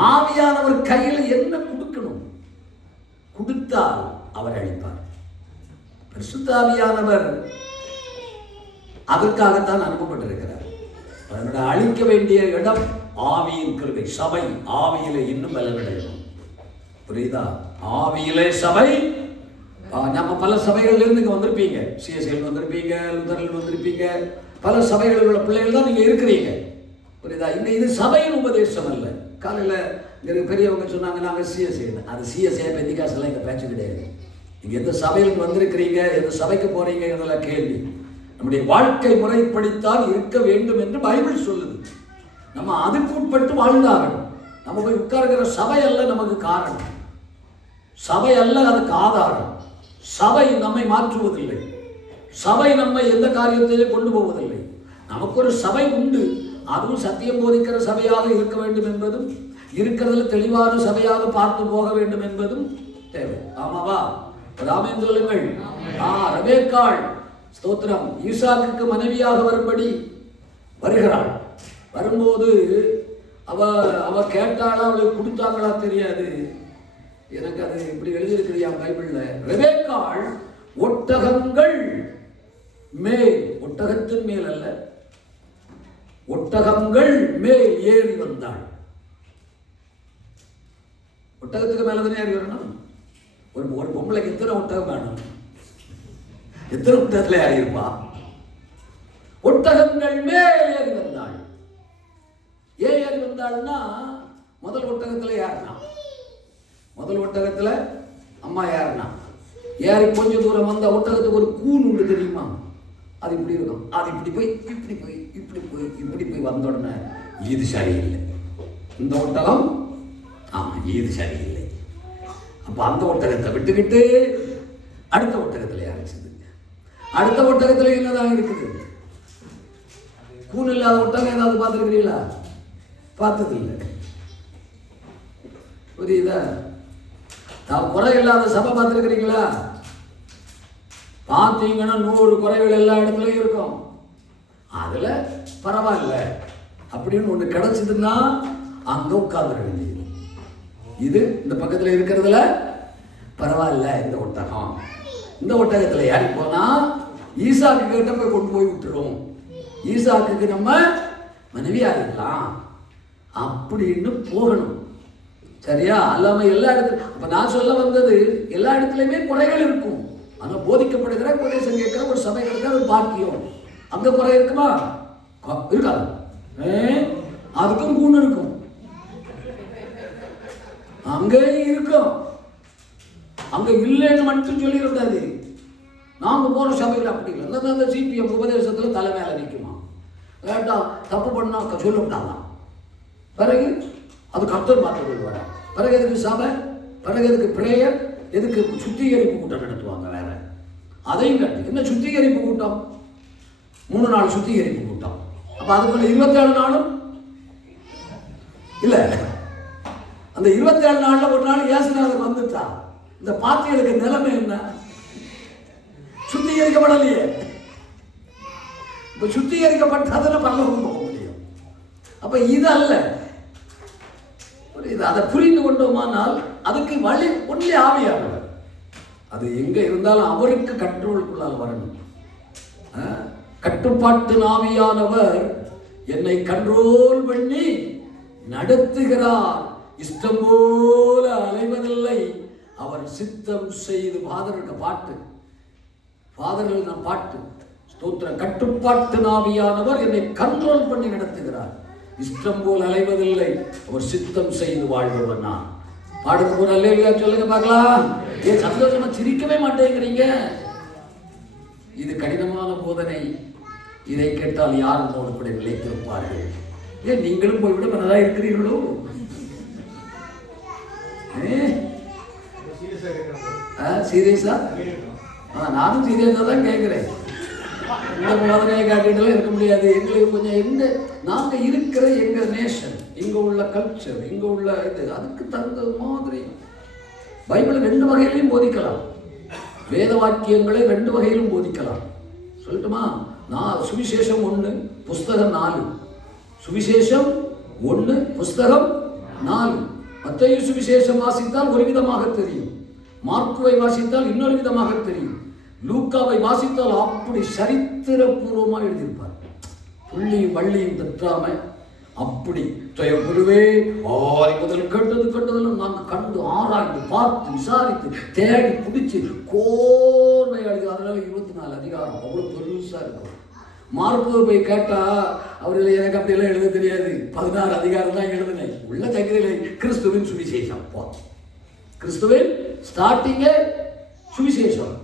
ஆவியானவர் கையில் என்ன கொடுக்கணும், கொடுத்தால் அவர் அழிப்பார். பரிசுத்த ஆவியானவர் அதற்காகத்தான் அனுப்பப்பட்டிருக்கிறார். அதனுடைய அழிக்க வேண்டிய இடம் ஆவியின் கிருபை. சபை ஆவியிலே இன்னும் பலனடையணும். புரியுதா? ஆவியிலே சபை. நம்ம பல சபைகள்ல இருந்து இங்க வந்திருப்பீங்க. சிஎஸ்ஐல வந்திருப்பீங்க, லுதரில் வந்திருப்பீங்க. பல சபைகளில் உள்ள பிள்ளைகள் தான் நீங்க இருக்கிறீங்க. புரியுதா? இது சபையின் உபதேசம் அல்ல. காலையில இங்க பெரியவங்க சொன்னாங்க நாங்க சிஎஸ்ஐ. அது சிஎஸ்ஐ பெந்திகாஸ் எல்லாம் இங்க பேச்சு கிடையாது. நீங்க எந்த சபைகளுக்கு வந்திருக்கிறீங்க, எந்த சபைக்கு போறீங்க இதெல்லாம் கேள்வி. நம்முடைய வாழ்க்கை முறைப்படித்தான் இருக்க வேண்டும் என்று பைபிள் சொல்லுது. நம்ம அதுக்கு உட்பட்டு வாழ்ந்தாகணும். நம்ம போய் உட்கார்கிற சபை அல்ல நமக்கு காரணம், சபை அல்ல அதுக்கு ஆதாரம். சபை நம்மை மாற்றுவதில்லை, சபை நம்மை எந்த காரியத்தையும் கொண்டு போவதில்லை. நமக்கு ஒரு சபை உண்டு, அதுவும் சத்தியம் போதிக்கிற சபையாக இருக்க வேண்டும் என்பதும், இருக்கிறதுல தெளிவான சபையாக பார்த்து போக வேண்டும் என்பதும் தேவை. ஆமாவா? ராமேன் சொல்லுங்கள். ரெபெக்காள் ஸ்தோத்திரம் ஈசாக்குக்கு மனைவியாக வரும்படி வருகிறாள். வரும்போது அவ கேட்டாளா, அவளுக்கு கொடுத்தாங்களா தெரியாது. எனக்கு அது இப்படி எழுதியிருக்கிறியா பைபிள்ல. ரெபெக்காள் ஒட்டகங்கள் மேல், ஒட்டகத்தின் மேல் அல்ல, ஒட்டகங்கள் மேல் ஏறி வந்தாள். ஒட்டகத்துக்கு மேலதானே ஏறி வரணும். ஒரு பொம்பளைக்கு எத்தனை ஒட்டகம் வேணும்? எத்தனை ஒட்டகத்துல ஏறி இருப்பா? ஒட்டகங்கள் மேல் ஏறி வந்தாள். ஏன் ஏறி வந்தாள்னா, முதல் ஒட்டகத்துல ஏறினா, முதல் ஒட்டகத்துல அம்மா ஏறினா. ஏறி கொஞ்சம் தூரம் வந்த ஒட்டகத்துக்கு ஒரு கூன் உண்டு தெரியுமா? அது இப்படி இருக்கும். அது இப்படி போய் இப்படி போய் இப்படி போய் இப்படி போய் வந்த உடனே இது சரியில்லை, இந்த ஒட்டகம் ஆமா இது சரியில்லை. அப்ப அந்த ஒட்டகத்தை விட்டுக்கிட்டு அடுத்த ஒட்டகத்துல ஏறிச்சது. அடுத்த ஒட்டகத்துல என்னதான் இருக்குது? கூன் இல்லாத ஒட்டகம் ஏதாவது பார்த்துருக்கிறீங்களா? பார்த்தது இல்லை. புரியுதா? குறை இல்லாத சபை பார்த்துருக்கிறீங்களா? பார்த்தீங்கன்னா 100 குறைகள் எல்லா இடத்துலையும் இருக்கும். அதுல பரவாயில்ல அப்படின்னு ஒண்ணு கிடைச்சதுன்னா அங்க உட்கார்ந்துட வேண்டியது. இது இந்த பக்கத்துல இருக்கிறதுல பரவாயில்ல, இந்த ஒட்டகம், இந்த ஒட்டகத்துல ஏறி போனா ஈசாக்கு கிட்ட போய் கொண்டு போய் விட்டுரும், ஈசாக்குக்கு நம்ம மனைவியா இருக்கலாம் அப்படின்னு போகணும். சரியா? அல்லாம எல்லா இடத்துல. அப்ப நான் சொல்ல வந்தது, எல்லா இடத்துலயுமே குறைகள் இருக்கும். அங்க போதிக்கப்படுகிற உபதேசம் கேட்கிற ஒரு சபை கிடைக்கிற ஒரு பாக்கியம். அங்க குறை இருக்குமா? இருக்காது. அதுக்கும் கூண் இருக்கும், அங்கே இருக்கும். அங்க இல்லைன்னு மட்டும் சொல்லியிருந்தாது. நாங்க போற சபையில் அப்படி இல்லை. அந்த சிபிஎம் உபதேசத்துல தலை மேல நிற்குமா? கேட்டா தப்பு பண்ணா சொல்லக்கூடாதான். பிறகு அது கர்த்தர் பார்த்து கொள்வார். பிறகு எதுக்கு சபை, பிறகு எதுக்கு பிரேயர், எதுக்கு சுத்திகரிப்பு கூட்டம் நடத்துவாங்க வேற. அதையும் கட்டு என்ன சுத்திகரிப்பு கூட்டம், 3 நாள் சுத்திகரிப்பு கூட்டம். அப்ப அதுக்குள்ள 27 நாளும் இல்ல. அந்த 27 நாள்ல ஒரு நாள் இயேசுநாதர் வந்துட்டா இந்த பாத்திகளுக்கு நிலைமை என்ன? சுத்திகரிக்கப்படலையே. இப்ப சுத்திகரிக்கப்பட்டதுல பரலோகம் போக முடியும். அப்ப இது அல்ல, அதை புரிந்து கொண்டோமானால் அதுக்கு வழி ஒன்லி ஆவியானவர். அது எங்க இருந்தாலும் அவருக்கு கண்ட்ரோலுக்குள்ளால் வரணும். கட்டுப்பாட்டு ஆவியானவர் என்னை கண்ட்ரோல் பண்ணி நடத்துகிறார். இஷ்டம் போல அலைவதில்லை, அவர் சித்தம் செய்து. ஃபாதருக்கு பாட்டு, ஃபாதர்கள் நான் பாட்டு ஸ்தோத்திரம். கட்டுப்பாட்டு ஆவியானவர் என்னை கண்ட்ரோல் பண்ணி நடத்துகிறார். இஷ்டம் போல் அலைவதில்லை, அவர் சித்தம் செய்து வாழ்பவர் நான். பாடுக்கு போற அல்லேலூயா சொல்லுங்க பார்க்கலாம். ஏன் சந்தோஷமா சிரிக்கவே மாட்டேங்கிறீங்க? இது கடினமான போதனை. இதை கேட்டால் யார் உங்களோடு கூட நிலைத்திருப்பார்கள்? ஏன் நீங்களும் போய்விட மனதா இருக்கிறீர்களோ? சீரியஸா? நானும் சீரியஸா தான் கேட்கிறேன். இந்த போதனையை காட்டிட்டு இருக்க முடியாது. எங்களுக்கு கொஞ்சம் எங்க நாங்க இருக்கிற எங்க நேஷன், இங்க உள்ள கல்ச்சர், இங்க உள்ள இது, அதுக்கு தகுந்த மாதிரி பைபிளை 2 வகையிலையும் போதிக்கலாம். வேத வாக்கியங்களை 2 வகையிலும் போதிக்கலாம். சொல்லட்டுமா? சுவிசேஷம் 1, புஸ்தகம் 4. சுவிசேஷம் 1, புஸ்தகம் 4. மத்தேயு சுவிசேஷம் வாசித்தால் ஒரு விதமாக தெரியும், மார்க்குவை வாசித்தால் இன்னொரு விதமாக தெரியும், லூக்காவை வாசித்தால் அப்படி சரித்திரபூர்வமாக எழுதியிருப்பார். புள்ளியும் வள்ளியும் தற்றாம அப்படி குருவே ஆதி முதல் கண்டதெல்லாம் நாங்கள் கண்டு ஆராய்ந்து பார்த்து விசாரித்து தேடி பிடிச்சி கோர்வை எழுதி. அதனால 24 அதிகாரம் அவ்வளோ பெருசா இருக்கும். மார்க்கு போய் கேட்டா அவர்கள் எனக்கு அப்படியெல்லாம் எழுத தெரியாது, 16 அதிகாரம் தான் எழுதினேன். உள்ள தகுதியிலே கிறிஸ்துவின் சுவிசேஷம். கிறிஸ்துவின் ஸ்டார்டிங்கே சுவிசேஷம்.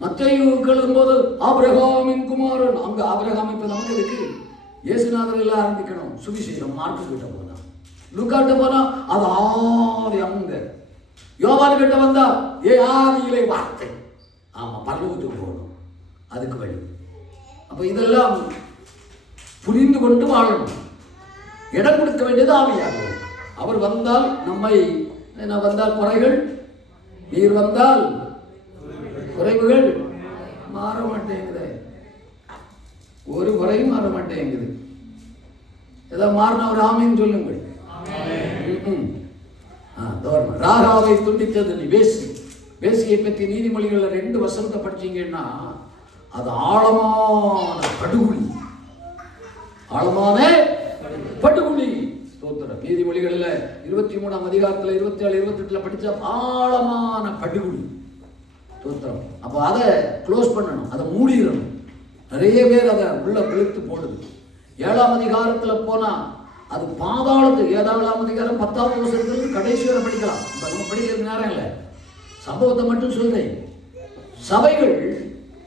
மத்தேயுவுக்கு எழுதும்போது ஆபிரகாமின் குமாரன், அங்க ஆபிரகாம் இப்ப நமக்கு இருக்கு. இயேசுநாதர் எல்லாம் ஆரம்பிக்கணும் சுவிசேஷம். மார்க்கு கிட்ட போனா, லூக்காட்ட போனா அது ஆதி அங்க. யோவான் கிட்ட வந்தா ஆதியிலே வார்த்தை. ஆமா, பரலோகத்துக்கு போகணும், அதுக்கு வழி. அப்ப இதெல்லாம் புரிந்து கொண்டு வாழணும். இடம் கொடுக்க வேண்டியது ஆவியானவர். அவர் வந்தால் நம்மை, வந்தால் குறைகள், நீர் வந்தால் குறைவுகள் மாற மாட்டேங்குது. ஒரு குறையும் மாற மாட்டேங்குது. ஏதாவது மாறின ஒரு ஆமைன்னு சொல்லுங்கள். ராகாவை துண்டித்தது நீ வேசி. வேசியை பற்றி நீதிமொழிகள்ல 2 வசனத்தை படிச்சீங்கன்னா அது ஆழமான படுகுழி, ஆழமான படுகுழி. ஸ்தோத்திரம். நீதிமொழிகள்ல 23ஆம் அதிகாரத்துல 27, 28 படிச்சா ஆழமான படுகுழி. ஸ்தோத்திரம். அப்ப அதை க்ளோஸ் பண்ணணும், அதை மூடிடணும். நிறைய பேர் அதை உள்ள பிழைத்து போடுது. 7ஆம் அதிகாரத்துல போனா அது பாதாளத்துக்கு, 7ஆம் அதிகாரம் 10வது வசனத்துல கடைசி வரை படிக்கலாம். நம்ம படிக்கிறது நேரம் இல்லை, சம்பவத்தை மட்டும் சொல்றேன். சபைகள்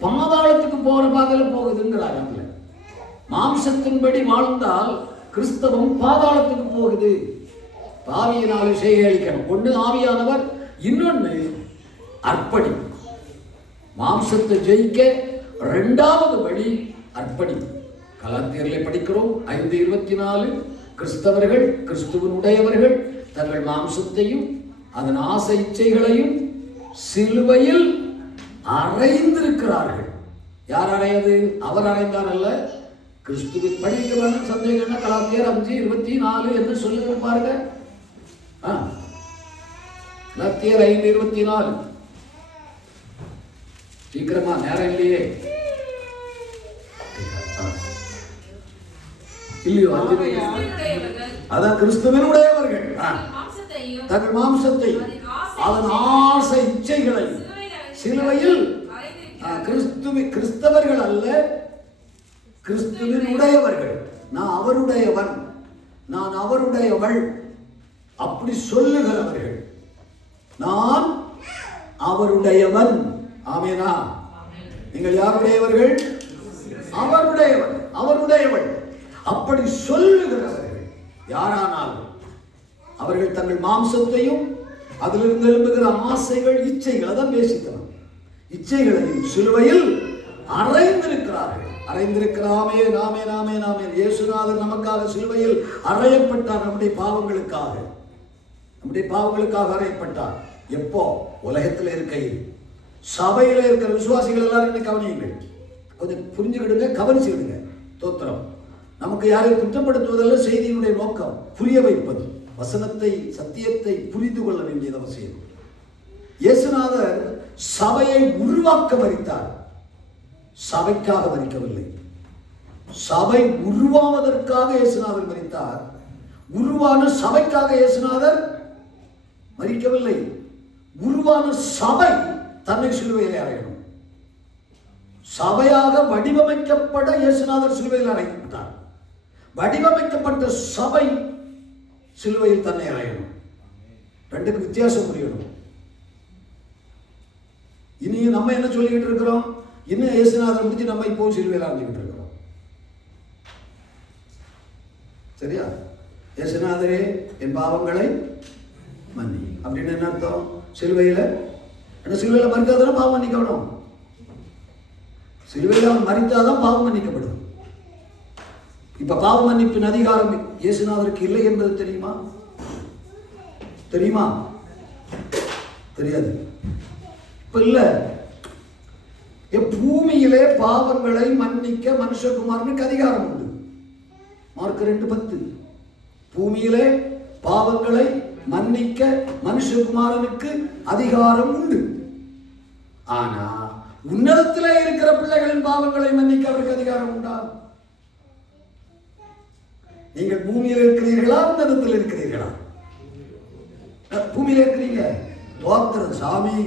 பாதாளத்துக்கு போற பாதையில போகுதுங்கிறாங்க. மாம்சத்தின்படி வாழ்ந்தால் கிறிஸ்தவம் பாதாளத்துக்கு போகுது. ஆவியினாலே செய்கழிக்கணும். ஒன்று ஆவியானவர், இன்னொன்று அர்ப்பணி. மாம்சத்தை ஜெயிக்க 2வது வழி அர்ப்பணி. கலாத்தியர்களை படிக்கிறோம் 5:24. கிறிஸ்தவர்கள், கிறிஸ்துவனுடையவர்கள் தங்கள் மாம்சத்தையும் அதன் ஆசை இச்சைகளையும் சிலுவையில் அறைந்திருக்கிறார்கள். யார் அறையது? அவர் அறைந்தார் அல்ல, கிறிஸ்துவின். படிக்க வேணும் சந்தேகம். கலாத்தியர் 5:24 என்று சொல்லுங்க பாருங்க. கலாத்தியர் 5:24. சீக்கிரமா, நேரம் இல்லையே. இல்லையோ? அதான் கிறிஸ்துவனுடையவர்கள் தங்கள் மாம்சத்தை அதன் ஆசை இச்சைகளை சிலுவையில். கிறிஸ்தவர்கள் அல்ல, கிறிஸ்துவின் உடையவர்கள். நான் அவருடையவன், நான் அவருடையவள் அப்படி சொல்லுகிறவர்கள். நான் அவருடையவன். ஆமேனா? நீங்கள் யாருடையவர்கள்? அவருடையவன், அவருடையவள் அப்படி சொல்லுகிறவர்கள் யாரானாலும் அவர்கள் தங்கள் மாம்சத்தையும் அதிலிருந்து எழும்புகிற ஆசைகள், இச்சைகள், அதான் பேசித்தனம். இச்சைகளையும் சிலுவையில் அறைந்திருக்கிறார்கள். அறைந்திருக்கிறாமே நாமே நாமே நாமே. இயேசுநாதர் நமக்காக சிலுவையில் அறையப்பட்டார். நம்முடைய பாவங்களுக்காக அறையப்பட்டார். எப்போ? உலகத்தில் இருக்கையில். சபையில் இருக்கிற விசுவாசிகள் எல்லாரும் கவனியுங்கள், கொஞ்சம் புரிஞ்சுக்கிடுங்க, கவனிச்சுக்கிடுங்க. தோத்திரம். நமக்கு யாரையும் குற்றப்படுத்துவதல்ல செய்தியினுடைய நோக்கம், புரிய வைப்பது. வசனத்தை, சத்தியத்தை புரிந்து கொள்ள வேண்டியது அவசியம். இயேசுநாதர் சபையை உருவாக்க மரித்தார், சபைக்காக மரிக்கவில்லை. சபை உருவாவதற்காக இயேசுநாதர் மரித்தார். உருவான சபைக்காக இயேசுநாதர் மரிக்கவில்லை. உருவான சபை தன்னை சிலுவையில் அறையணும். சபையாக வடிவமைக்கப்பட இயேசுநாதர் சிலுவையில் அறையப்பட்டார். வடிவமைக்கப்பட்ட சபை சிலுவையில் தன்னை அறையணும். ரெண்டுக்கு வித்தியாசம் புரியணும். இனி நம்ம என்ன சொல்லிக்கிட்டு இருக்கிறோம்? இன்னும் இயேசுநாதர் முடிஞ்சு நம்ம இப்போ சிலுவையில் அறைஞ்சிக்கிட்டு இருக்கிறோம். சரியா? இயேசுநாதரே என் பாவங்களை மன்னி அப்படின்னு என்ன அர்த்தம்? சிலுவையில் மறித்தாதான் பாவம் மன்னிக்கப்படும். சிலுவையில் அவன் மறித்தாதான் பாவம் மன்னிக்கப்படும். இப்ப பாவ மன்னிப்பின் அதிகாரம் இயேசுநாதருக்கு இல்லை என்பது தெரியுமா? தெரியாது. இப்ப இல்ல. பூமியிலே பாவங்களை மன்னிக்க மனுஷகுமாரனுக்கு அதிகாரம் உண்டு. மார்க் 2:10. பூமியிலே பாவங்களை மன்னிக்க மனுஷகுமாரனுக்கு அதிகாரம் உண்டு. ஆனா உன்னதத்திலே இருக்கிற பிள்ளைகளின் பாவங்களை மன்னிக்க அவருக்கு அதிகாரம் உண்டா? நீங்கள் பூமியில் இருக்கிறீர்களா, உன்னதத்தில் இருக்கிறீர்களா? பூமியில் இருக்கிறீங்க. தோத்திரம் சாமி.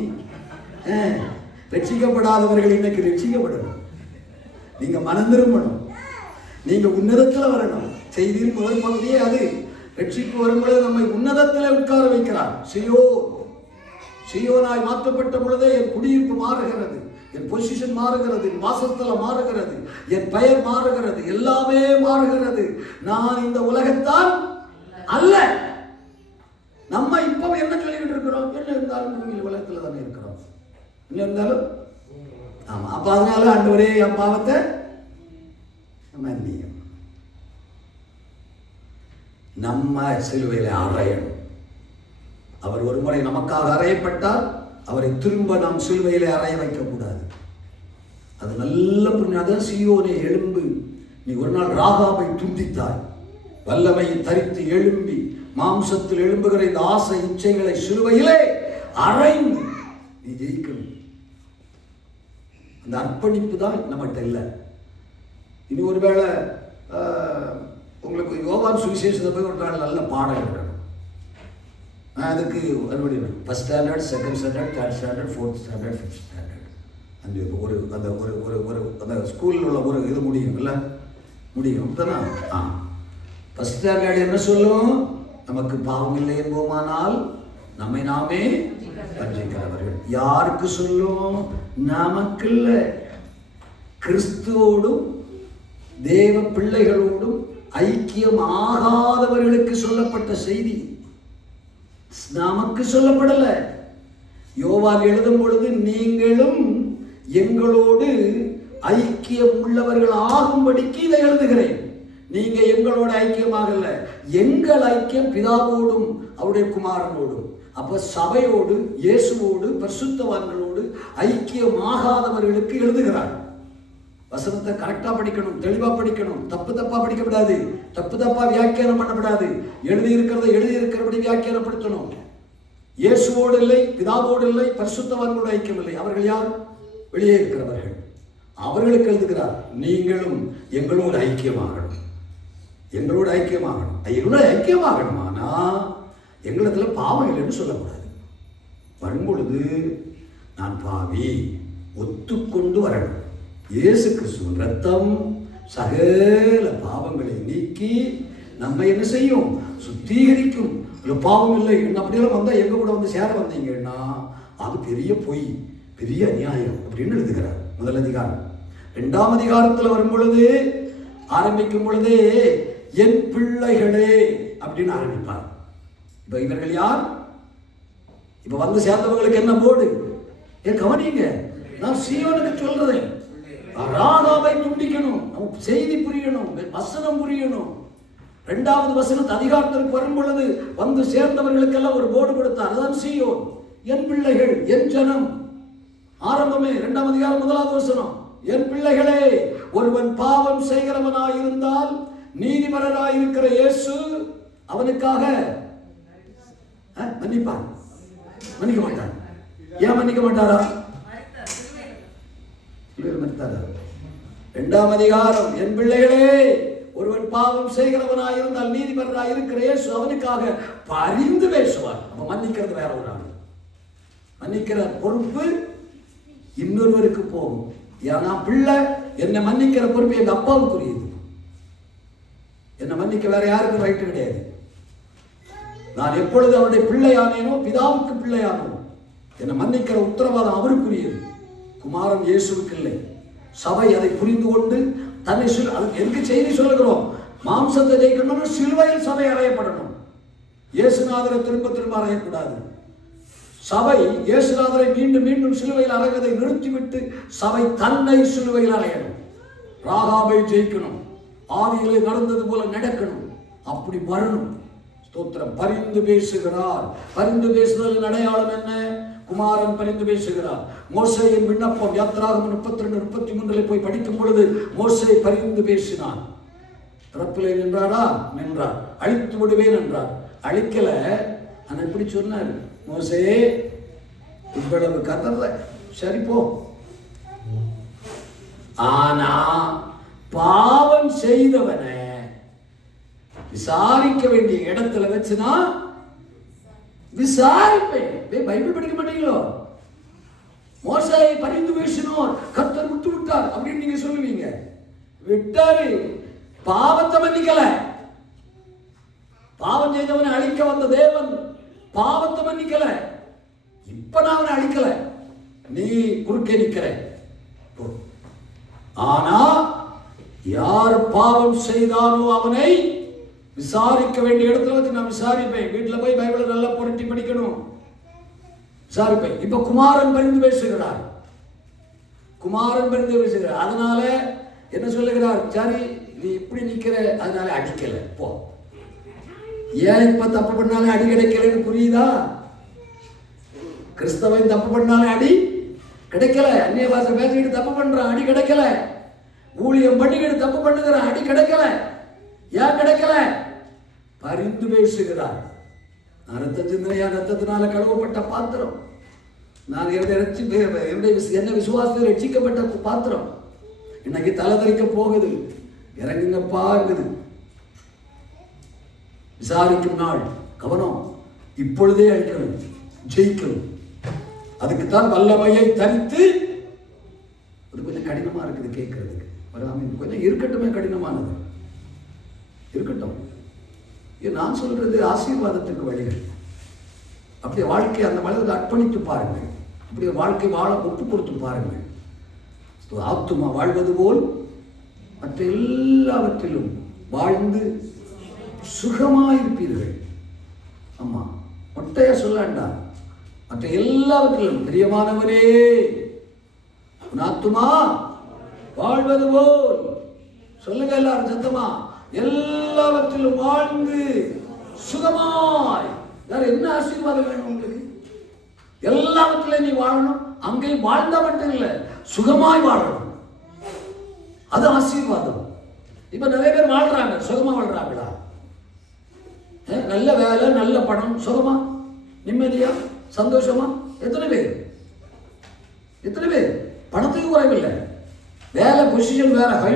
ரட்சிக்கப்படாதவர்கள் இன்னைக்கு ரட்சிக்கப்படணும். நீங்க மனம் திரும்பணும். நீங்க உன்னதத்தில் வரணும். செய்தியின் முதல் பகுதியே அது. ரட்சிப்பு வரும்பொழுது நம்மை உன்னதத்தில் உட்கார வைக்கிறார். சியோனாய் மாற்றப்பட்ட பொழுதே என் குடியிருப்பு மாறுகிறது, என் பொசிஷன் மாறுகிறது, என் வாசஸ்தலம் மாறுகிறது, என் பெயர் மாறுகிறது, எல்லாமே மாறுகிறது. நான் இந்த உலகத்தான் அல்ல. நம்ம இப்ப என்ன சொல்லிக்கிட்டு இருக்கிறோம்? என்ன இருந்தாலும் பூமியில் உலகத்துல தானே இருக்கிறோம். என்ன இருந்தாலும் ஆமா. அப்ப அதனால ஆண்டவரே என் பாவத்தை மன்னியும். நம்ம சிலுவையில அறையணும். அவர் ஒரு முறை நமக்காக அறையப்பட்டால் அவரை திரும்ப நாம் சிலுவையிலே அறைய வைக்க கூடாது. அது நல்ல புரியாத. சீயோனே எழும்பு, நீ ஒரு நாள் ராகாபை துண்டித்தாய். வல்லமையை தரித்து எழும்பி மாம்சத்தில் எழும்புகிற இந்த ஆசை இச்சைகளை சிலுவையிலே அறைந்து நீ ஜெயிக்கணும். அந்த அர்ப்பணிப்பு தான் நம்மகிட்ட இல்லை. இனி ஒருவேளை உங்களுக்கு யோவான் சுவிசேஷத்தை போய் ஒரு நாள் நல்ல பாடம் எடுக்கணும். அதுக்கு first standard, second standard, third standard, fourth standard, fifth standard அந்த அந்த ஸ்கூலில் உள்ள ஒரு இது முடியும் இல்லை? முடியும் தானே? ஃபர்ஸ்ட் ஸ்டாண்டர்ட் என்ன சொல்லும்? நமக்கு பாவம் இல்லை என்போமானால் நம்மை நாமே வஞ்சிக்கிறவர்கள். யாருக்கு சொல்லும்? நமக்கு இல்லை. கிறிஸ்துவோடும் தேவ பிள்ளைகளோடும் ஐக்கியம் ஆகாதவர்களுக்கு சொல்லப்பட்ட செய்தி, நமக்கு சொல்லப்படல. யோவான் எழுதும் பொழுது நீங்களும் எங்களோடு ஐக்கியம் உள்ளவர்கள் ஆகும்படிக்கு இதை எழுதுகிறேன். நீங்க எங்களோட ஐக்கியமாகல, எங்கள் ஐக்கியம் பிதாவோடும் அவருடைய குமாரனோடும். அப்ப சபையோடு, இயேசுவோடு, பரிசுத்தவான்களோடு ஐக்கியமாகாதவர்களுக்கு எழுதுகிறார். வசனத்தை கரெக்டா படிக்கணும், தெளிவா படிக்கணும், தப்பா படிக்கப்படாது, தப்பா வியாக்கியானம் பண்ணப்படாது. எழுதி இருக்கிறபடி வியாக்கியானப்படுத்தணும். இயேசுவோடு இல்லை, பிதாவோடு இல்லை, பரிசுத்தவான்களோடு ஐக்கியம் இல்லை. அவர்கள் யார்? வெளியே இருக்கிறவர்கள். அவர்களுக்கு எழுதுகிறார், நீங்களும் எங்களோடு ஐக்கியமாகணும். எங்களோடு ஐக்கியமாகணும். ஆனா எங்களிடத்துல பாவம் இல்லைன்னு சொல்லக்கூடாது. வரும்பொழுது நான் பாவி ஒத்துக்கொண்டு வரணும். இயேசு கிறிஸ்துவின் ரத்தம் சகல பாவங்களை நீக்கி நம்ம என்ன செய்யும்? சுத்திகரிக்கும். பாவம் இல்லை என்ன அப்படியெல்லாம் வந்தா எங்க கூட வந்து சேர வந்தீங்கன்னா அது பெரிய பொய், பெரிய அநியாயம் அப்படின்னு எழுதுகிறார். முதல் அதிகாரம். 2ஆம் அதிகாரத்தில் வரும் பொழுது ஆரம்பிக்கும் பொழுதே என் பிள்ளைகளே அப்படின்னு ஆரம்பிப்பார். இப்ப இவர்கள் யார்? இப்ப வந்து சேர்ந்தவங்களுக்கு என்ன போர்டு? கவனிங்க, நான் சீயோனுக்கு சொல்றேன், ராகாவை துண்டிக்கணும், நமக்கு செய்தி புரியணும், வசனம் புரியணும். 2வது வசனத்து அதிகாரத்திற்கு வரும் பொழுது வந்து சேர்ந்தவர்களுக்கெல்லாம் ஒரு போர்டு கொடுத்தார். அதான் சீயோன், என் பிள்ளைகள், என் ஜனம். ஆரம்பமே 2ஆம் அதிகாரம் 1வது வசனம், என் பிள்ளைகளே, ஒருவன் பாவம் செய்கிறவனாயிருந்தால் நீதிபரராயிருக்கிற இயேசு அவனுக்காக மன்னிப்பான். மன்னிக்க மாட்டான். ஏன் மன்னிக்க மாட்டாரா? 2ஆம் அதிகாரம், என் பிள்ளைகளே, ஒருவன் பாவம் செய்கிறவனாயிருந்தால் நீதிபரராயிருக்கிற இயேசு அவனுக்காக பரிந்து பேசுவார். அப்ப மன்னிக்கிறது வேற ஒரு ஆள். மன்னிக்கிற பொறுப்பு இன்னொருவருக்கு போகும். ஏன்னா பிள்ளை என்னை மன்னிக்கிற பொறுப்பு எங்க அப்பாவுக்குரியது. என்னை மன்னிக்க வேற யாருக்கும் ரைட்டு கிடையாது. நான் எப்பொழுது அவருடைய பிள்ளையானேனோ, பிதாவுக்கு பிள்ளையானோ, என்னை மன்னிக்கிற உத்தரவாதம் அவருக்குரியது. குமாரன் இயேசுவுக்கு இல்லை. சபை அதை புரிந்து கொண்டு தன்னை எதுக்கு செய்தி சொல்லுகிறோம்? மாம்சத்தை ஜெயிக்கணும்னு சிலுவையில் சபை அறையப்படணும். இயேசுநாதரை திரும்ப திரும்ப அறையக்கூடாது. சபை இயேசுநாதரை மீண்டும் மீண்டும் சிலுவையில் அறைவதை நிறுத்திவிட்டு சபை தன்னை சிலுவையில் அறையணும். ராகாபை ஜெயிக்கணும். ஆதியிலே நடந்தது போல நடக்கணும். அப்படி வரணும். ஸ்தோத்திரம். பரிந்து பேசுகிறார். பரிந்து பேசுதலின் அடையாளம் என்ன? குமாரன் பரிந்து பேசுகிறார். மோசேயின் விண்ணப்பம் யாத்திராகமம் 32-33 போய் படிக்கும் பொழுது மோசே பரிந்து பேசினான். திறப்பிலே நின்றாரா? நின்றார். அழித்து விடுவேன் என்றார். அழிக்கல. ஆனா எப்படி சொன்னார்? மோசே, இவ்வளவு கதற, சரி போ. ஆனா பாவம் செய்தவனை விசாரிக்க வேண்டிய இடத்துல வச்சுனா விசாரிப்பேன். பைபிள் படிக்க மாட்டீங்களோ? மோசேயை பரிந்து பேசினோர், கர்த்தர் விட்டு விட்டார் அப்படின்னு நீங்க சொல்லுவீங்க. விட்டாரு. பாவத்தை மன்னிக்கல. பாவம் செய்தவனை அழிக்க வந்த தேவன் பாவத்தை மன்னிக்கல. இப்ப நான் அவனை அழிக்கல, நீ குறுக்கே நிக்கிற. ஆனா யார் பாவம் செய்தானோ அவனை விசாரிக்க வேண்டிய இடத்துல வச்சு நான் விசாரிப்பேன். வீட்டுல போய் பைபிளை நல்லா புரட்டி படிக்கணும். விசாரிப்பேன். இப்ப குமாரன் பரிந்து பேசுகிறார். குமாரன் பரிந்து பேசுகிறார். அதனால என்ன சொல்லுகிறார்? சரி, நீ இப்படி நிக்கிற, அதனால அடிக்கல, போ. ஏன் இப்ப தப்பு பண்ணாலும் அடி கிடைக்கலன்னு புரியுதா? கிறிஸ்தவன் தப்பு பண்ணாலும் அடி கிடைக்கல. அந்நிய பாஷை பேசிக்கிட்டு தப்பு பண்றான், அடி கிடைக்கல. ஊழியம் பண்ணிக்கிட்டு தப்பு பண்ணுகிறான், அடி கிடைக்கல. ஏன் கிடைக்கல? பரிந்து பேசுகிறார். ரத்த சிந்தனையா ரத்தத்தினால கழுவப்பட்ட பாத்திரம். நான் என்ன விசுவாசத்தில் ரட்சிக்கப்பட்ட பாத்திரம். இன்னைக்கு தலைதறிக்க போகுது. இறங்குங்கப்பா இருக்குது. விசாரிக்கும் நாள். கவனம். இப்பொழுதே அழிக்கணும், ஜெயிக்கணும். அதுக்குத்தான் வல்லமையை தரித்து. அது கொஞ்சம் கடினமா இருக்குது கேட்கறதுக்கு. கொஞ்சம் இருக்கட்டுமே, கடினமானது இருக்கட்டும். நான் சொல்றது ஆசீர்வாதத்துக்கு வழிகள். அப்படியே வாழ்க்கை அந்த மனதில் அர்ப்பணித்து பாருங்கள். அப்படியே வாழ்க்கை வாழ ஒப்பு கொடுத்து பாருங்கள். ஆத்துமா வாழ்வது போல் மற்ற எல்லாவற்றிலும் வாழ்ந்து சுகமாயிருப்பீர்கள். ஆமா, மொட்டையா சொல்லாண்டா. மற்ற எல்லாவற்றிலும் பிரியமானவரே, ஆத்துமா வாழ்வது போல் சொல்லுங்க எல்லாரும் சத்தமா. எல்லாவற்றிலும் வாழ்ந்து சுகமாய். வேற என்ன ஆசீர்வாதம் வேணும் உங்களுக்கு? எல்லாவற்றிலும் நீ வாழணும். அங்கேயும் வாழ்ந்தா மட்டும் இல்லை, சுகமாய் வாழணும். அது ஆசீர்வாதம். இப்ப நிறைய பேர் வாழ்றாங்க, சுகமா வாழ்றாங்களா? நல்ல வேலை, நல்ல பணம், சுகமா, நிம்மதியா, சந்தோஷமா? எத்தனை பேர்? எத்தனை பேர்? பணத்துக்கு குறைவில்லை, வேலை பொசிஷன் வேற, ஹை,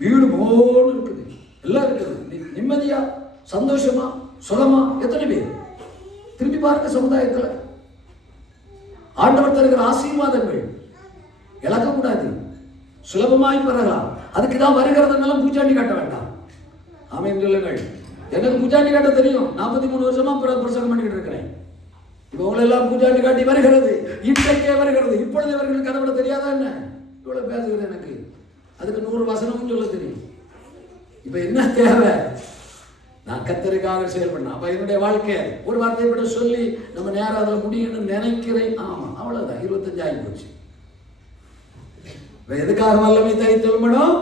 வீடு போன்னு இருக்குது, எல்லாம் இருக்குது, நிம்மதியா, சந்தோஷமா, சுகமா? எத்தனை பேர்? திரும்பி பாருங்க சமுதாயத்தில். ஆண்டவர் தருகிற ஆசீர்வாதங்கள் இழக்கக்கூடாது, சுலபமாய் பெறலாம். அதுக்கு தான் வருகிறதெல்லாம் பூச்சாண்டி காட்ட வேண்டாம். ஆமென் சொல்லுங்கள். எனக்கு பூச்சாண்டி காட்ட தெரியும். 43 வருஷமா பிரசங்கம் பண்ணிட்டு இருக்கிறேன். இப்போ உங்களெல்லாம் பூச்சாண்டி காட்டி வருகிறது, இன்றைக்கே வருகிறது. இப்பொழுது இவர்களுக்கு அதை விட தெரியாதா என்ன? இவ்வளவு பேசுகிறேன். எனக்கு அதுக்கு 100 வசனமும் சொல்ல தெரியும். இப்ப என்ன தேவை? நான் கர்த்தருக்காக செயல்படணும். அப்ப என்னுடைய வாழ்க்கை ஒரு வார்த்தை கூட சொல்லி நம்ம நேரம் அதில் முடியும்னு நினைக்கிறேன். ஆமா, அவ்வளவுதான். 25 ஆகி போச்சு. எதுக்காக வல்லமை தரித்து எழும்பணும்?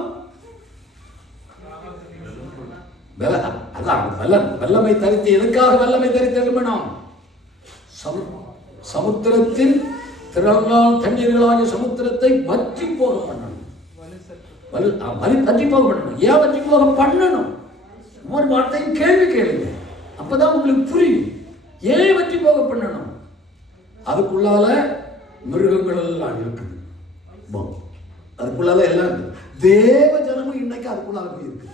அதான் வல்லமை தரித்து, எதுக்காக வல்லமை தரித்து எழும்பணும்? சமுத்திரத்தின் திரளான தண்ணீர்களாகிய சமுத்திரத்தை வற்றி போக பண்ணணும். வற்றி போக பண்ணணும். ஏன் வற்றி போக பண்ணணும்? ஒரு வார்த்தையும் கேள்வி கேளுங்க, அப்பதான் உங்களுக்கு புரியும். ஏன் வற்றி போக பண்ணணும்? அதுக்குள்ளால மிருகங்கள் எல்லாம் இருக்குது. அதுக்குள்ளால எல்லாம் தேவ ஜனமும் இன்னைக்கு அதுக்குள்ளால போய் இருக்கு.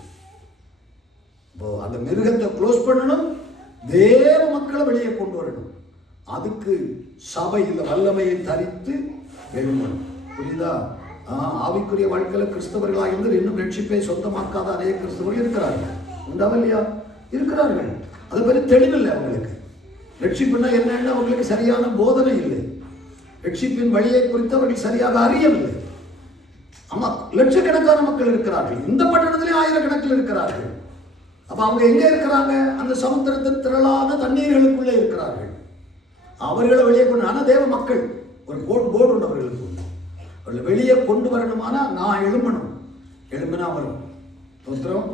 அந்த மிருகத்தை க்ளோஸ் பண்ணணும், தேவ மக்களை வெளியே கொண்டு வரணும். அதுக்கு சபை இந்த வல்லமையை தரித்து எழும்பணும். புரியுதா? ஆவிக்குரிய வாழ்க்கையில கிறிஸ்தவர்களாக இருந்து இன்னும் ரட்சிப்பை சொந்தமாக்காத அநேக கிறிஸ்தவர்கள் இருக்கிறார்கள். உண்டாவா இல்லையா? இருக்கிறார்கள். அது பற்றி தெளிவில்லை அவங்களுக்கு. ரட்சிப்புன்னா என்னன்னு அவங்களுக்கு சரியான போதனை இல்லை. ரட்சிப்பின் வழியை குறித்து அவர்கள் சரியாக அறியவில்லை. ஆமா, லட்சக்கணக்கான மக்கள் இருக்கிறார்கள். இந்த பட்டணத்திலே ஆயிரக்கணக்கில் இருக்கிறார்கள். அப்ப அவங்க எங்க இருக்கிறாங்க? அந்த சமுத்திரத்தின் திரளான தண்ணீர்களுக்குள்ளே இருக்கிறார்கள். அவர்களை வெளியே கொண்டு, ஆனா தேவ மக்கள் ஒரு போர்டு உண்டு அவர்களுக்கு. அவர்களை வெளியே கொண்டு வரணுமானா நான் எழும்பணும். எழும்பினா வரும். தோத்திரம்.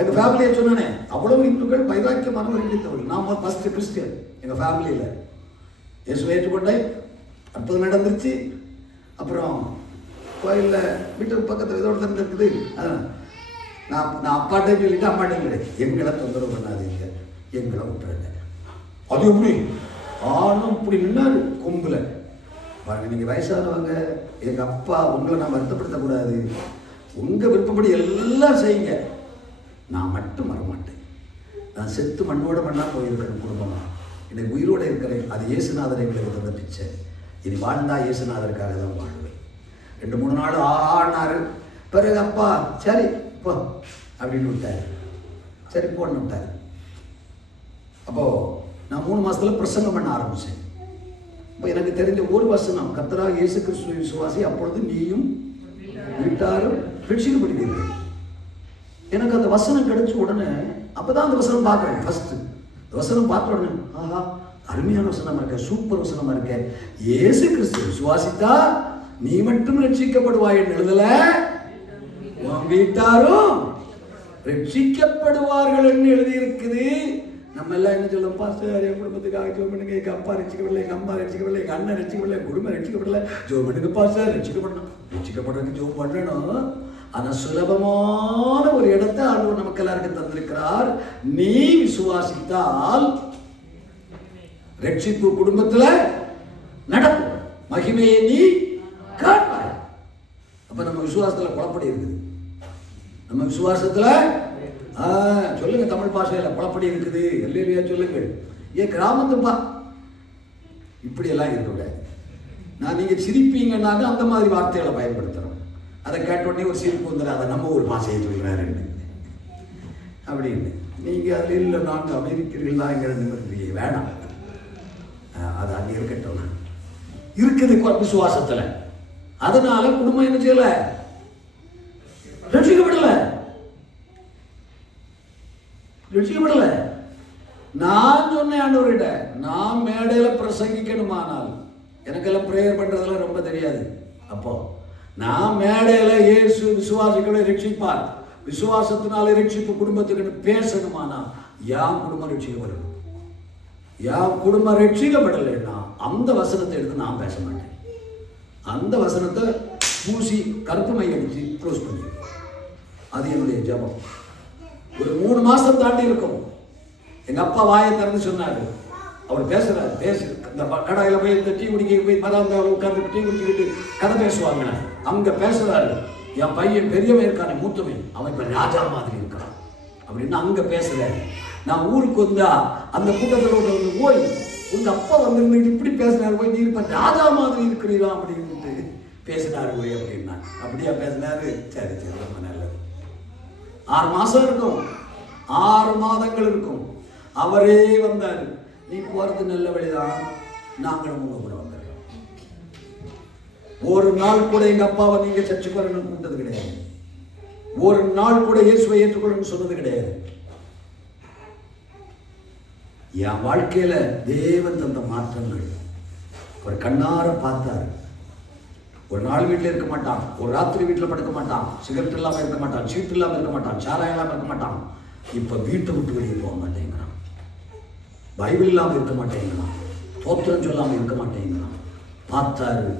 எங்க ஃபேமிலியை சொன்னேனே, அவ்வளவு இந்துக்கள் வைராக்கியமானவர் நீடித்தவர்கள். நான் ஃபர்ஸ்ட் கிறிஸ்டியன் எங்க ஃபேமிலியில. இயேசுவை ஏற்றுக்கொண்டேன். அற்புதம் நடந்துருச்சு. அப்புறம் கோயிலில் வீட்டுக்கு பக்கத்தில் இதோட இருக்குது. நான் அப்பாட்டே சொல்லிட்டு அம்மாட்டே கிடையாது, எங்களை தொந்தரவு பண்ணாதீங்க, எங்களை விட்டுருங்க. அது எப்படி ஆனும் இப்படி நின்னாரு கொம்புல. பாருங்க, நீங்க வயசானவங்க, எங்க அப்பா உங்களை நான் வருத்தப்படுத்தக்கூடாது, உங்க விருப்பப்படி எல்லாம் செய்யுங்க, நான் மட்டும் வரமாட்டேன். நான் செத்து மண்ணோட மண்ணா போயிருக்கேன் குடும்பமா. எனக்கு உயிரோட இருக்கிறேன். அது இயேசுநாதர் எங்களுக்கு தந்த பிச்சை. இனி வாழ்ந்தா இயேசுநாதருக்காக தான் வாழ்வேன். 2-3 நாள் ஆனாரு. பிறகு அப்பா சரி போ அப்படின்னு விட்டாரு. சரி போன்னு விட்டாரு. அப்போ நான் 3 மாசத்துல பிரசங்கம் பண்ண ஆரம்பிச்சேன். இப்போ எனக்கு தெரிஞ்ச ஒரு வசனம், கர்த்தராகிய இயேசு கிறிஸ்துவை விசுவாசி, அப்பொழுது நீயும் வீட்டாரும் ரட்சிக்கப்படுவீர்கள். எனக்கு அந்த வசனம் கிடைச்ச உடனே அப்பதான் அந்த வசனம் பார்க்குறேன். ஃபர்ஸ்ட் வசனம் பார்த்த உடனே ஆஹா, அருமையான வசனமா இருக்க, சூப்பர் வசனமா இருக்க. இயேசு கிறிஸ்து விசுவாசித்தா நீ மட்டும் ரட்சிக்கப்படுவாய் என்று எழுதல, உன் வீட்டாரும் ரட்சிக்கப்படுவார்கள் என்று எழுதி இருக்குது. நம்ம எல்லாம் என்ன சொல்லுவோம்? பாஸ்டர், என் குடும்பத்துக்காக ஜோம் பண்ணுங்க, எங்க அப்பா ரட்சிக்கப்படலை, எங்க அம்மா ரட்சிக்கப்படலை, எங்க அண்ணன் ரட்சிக்கப்படலை, குடும்பம் ரட்சிக்கப்படலை, ஜோம் பண்ணுங்க பாஸ்டர், ரட்சிக்கப்படணும். ரட்சிக்கப்படுறதுக்கு ஜோம் பண்ணணும். ஆனா சுலபமான ஒரு இடத்தை ஆண்டவர் நமக்கு எல்லாருக்கும் தந்திருக்கிறார். நீ விசுவாசித்தால் ரட்சிப்பு குடும்பத்துல நடக்கும், மகிமையை நீ காண்பாய். அப்ப நம்ம விசுவாசத்துல குழப்படி இருக்குது. நம்ம விசுவாசத்துல சொல்லுங்க, தமிழ் பாஷையில குழப்படி இருக்குது. இல்லையா சொல்லுங்க. ஏன் கிராமத்துப்பா இப்படி எல்லாம் இருக்கக்கூடாது. நான் நீங்க சிரிப்பீங்கன்னாக்க அந்த மாதிரி வார்த்தைகளை பயன்படுத்துறோம். அதை கேட்ட உடனே ஒரு சிரிப்பு வந்துடும். அதை நம்ம ஒரு பாஷையை சொல்றாரு அப்படின்னு. நீங்க அதில் இல்லை, நாங்கள் அமெரிக்கர்கள் தான் எங்கிற நிமிர்வு வேணாம். அது அங்கே இருக்கட்டும். இருக்குது விசுவாசத்துல. அதனால குடும்பம் என்ன செய்யல? ரட்சிக்கப்படல. ரட்சிக்கப்படல. நான் சொன்னேன் ஆண்டவர்கிட்ட, நான் மேடையில பிரசங்கிக்கணுமானால், எனக்கெல்லாம் பிரேயர் பண்றதெல்லாம் ரொம்ப தெரியாது. அப்போ நான் மேடையில இயேசு விசுவாசிகளை ரட்சிப்பார், விசுவாசத்தினால ரட்சிப்பு குடும்பத்துக்கு பேசணுமானா யான் குடும்பம் ரட்சிக்கப்படணும். யான் குடும்பம் ரட்சிக்கப்படலைன்னா அந்த வசனத்தை எடுத்து நான் பேச மாட்டேன். அந்த வசனத்தை பூசி கருப்பு மை அடிச்சு க்ளோஸ் பண்ணி, அது என்னுடைய ஜபம். ஒரு 3 மாசம் தாண்டி இருக்கும். எங்க அப்பா வாயை திறந்து சொன்னாரு. அவர் பேசுறாரு, பேசு இந்த கடையில போய் இந்த டீ குடிக்க போய் உட்கார்ந்து டீ குடிச்சுக்கிட்டு கதை பேசுவாங்க. அங்க பேசுறாரு, என் பையன் பெரியவன் இருக்கானே, மூத்தவன், அவன் இப்ப ராஜா மாதிரி இருக்கான் அப்படின்னு அங்க பேசுறாரு. நான் ஊருக்கு வந்தா அந்த கூட்டத்தில் வந்து போய் உங்க அப்பா வந்து இப்படி பேசினாரு, போய் நீ இப்ப ராஜா மாதிரி இருக்கிறீங்களா அப்படின்ட்டு பேசினாரு போய் அப்படின்னா. அப்படியா பேசினாரு? சரி சரி, ரொம்ப நல்லது. 6 மாசம் இருக்கும், 6 மாதங்கள் இருக்கும். அவரே வந்தாரு, நீ போறது நல்ல வழிதான், நாங்களும் உங்க கூட வந்துடுறோம். ஒரு நாள் கூட எங்க அப்பாவை நீங்க சர்ச்சுக்கு வரணும்னு கூப்பிட்டது கிடையாது. ஒரு நாள் கூட இயேசுவை ஏற்றுக்கொள்ளணும்னு சொன்னது கிடையாது. என் வாழ்க்கையில தேவன் தந்த மாற்றங்கள் ஒரு கண்ணார பார்த்தாரு. ஒரு நாள் வீட்டில் இருக்க மாட்டான், ஒரு ராத்திரி வீட்டில் படுக்க மாட்டான், சிகரெட் இல்லாமல் இருக்க மாட்டான், சீட்டு இல்லாமல் இருக்க மாட்டான், சாராயம் இல்லாமல் இருக்க மாட்டான். இப்போ வீட்டை விட்டு வெளியே போக மாட்டேங்கிறான், பைபிள் இல்லாமல் இருக்க மாட்டேங்கிறான், தோத்திரம் சொல்லாமல் இருக்க மாட்டேங்கிறான். பார்த்தாரு,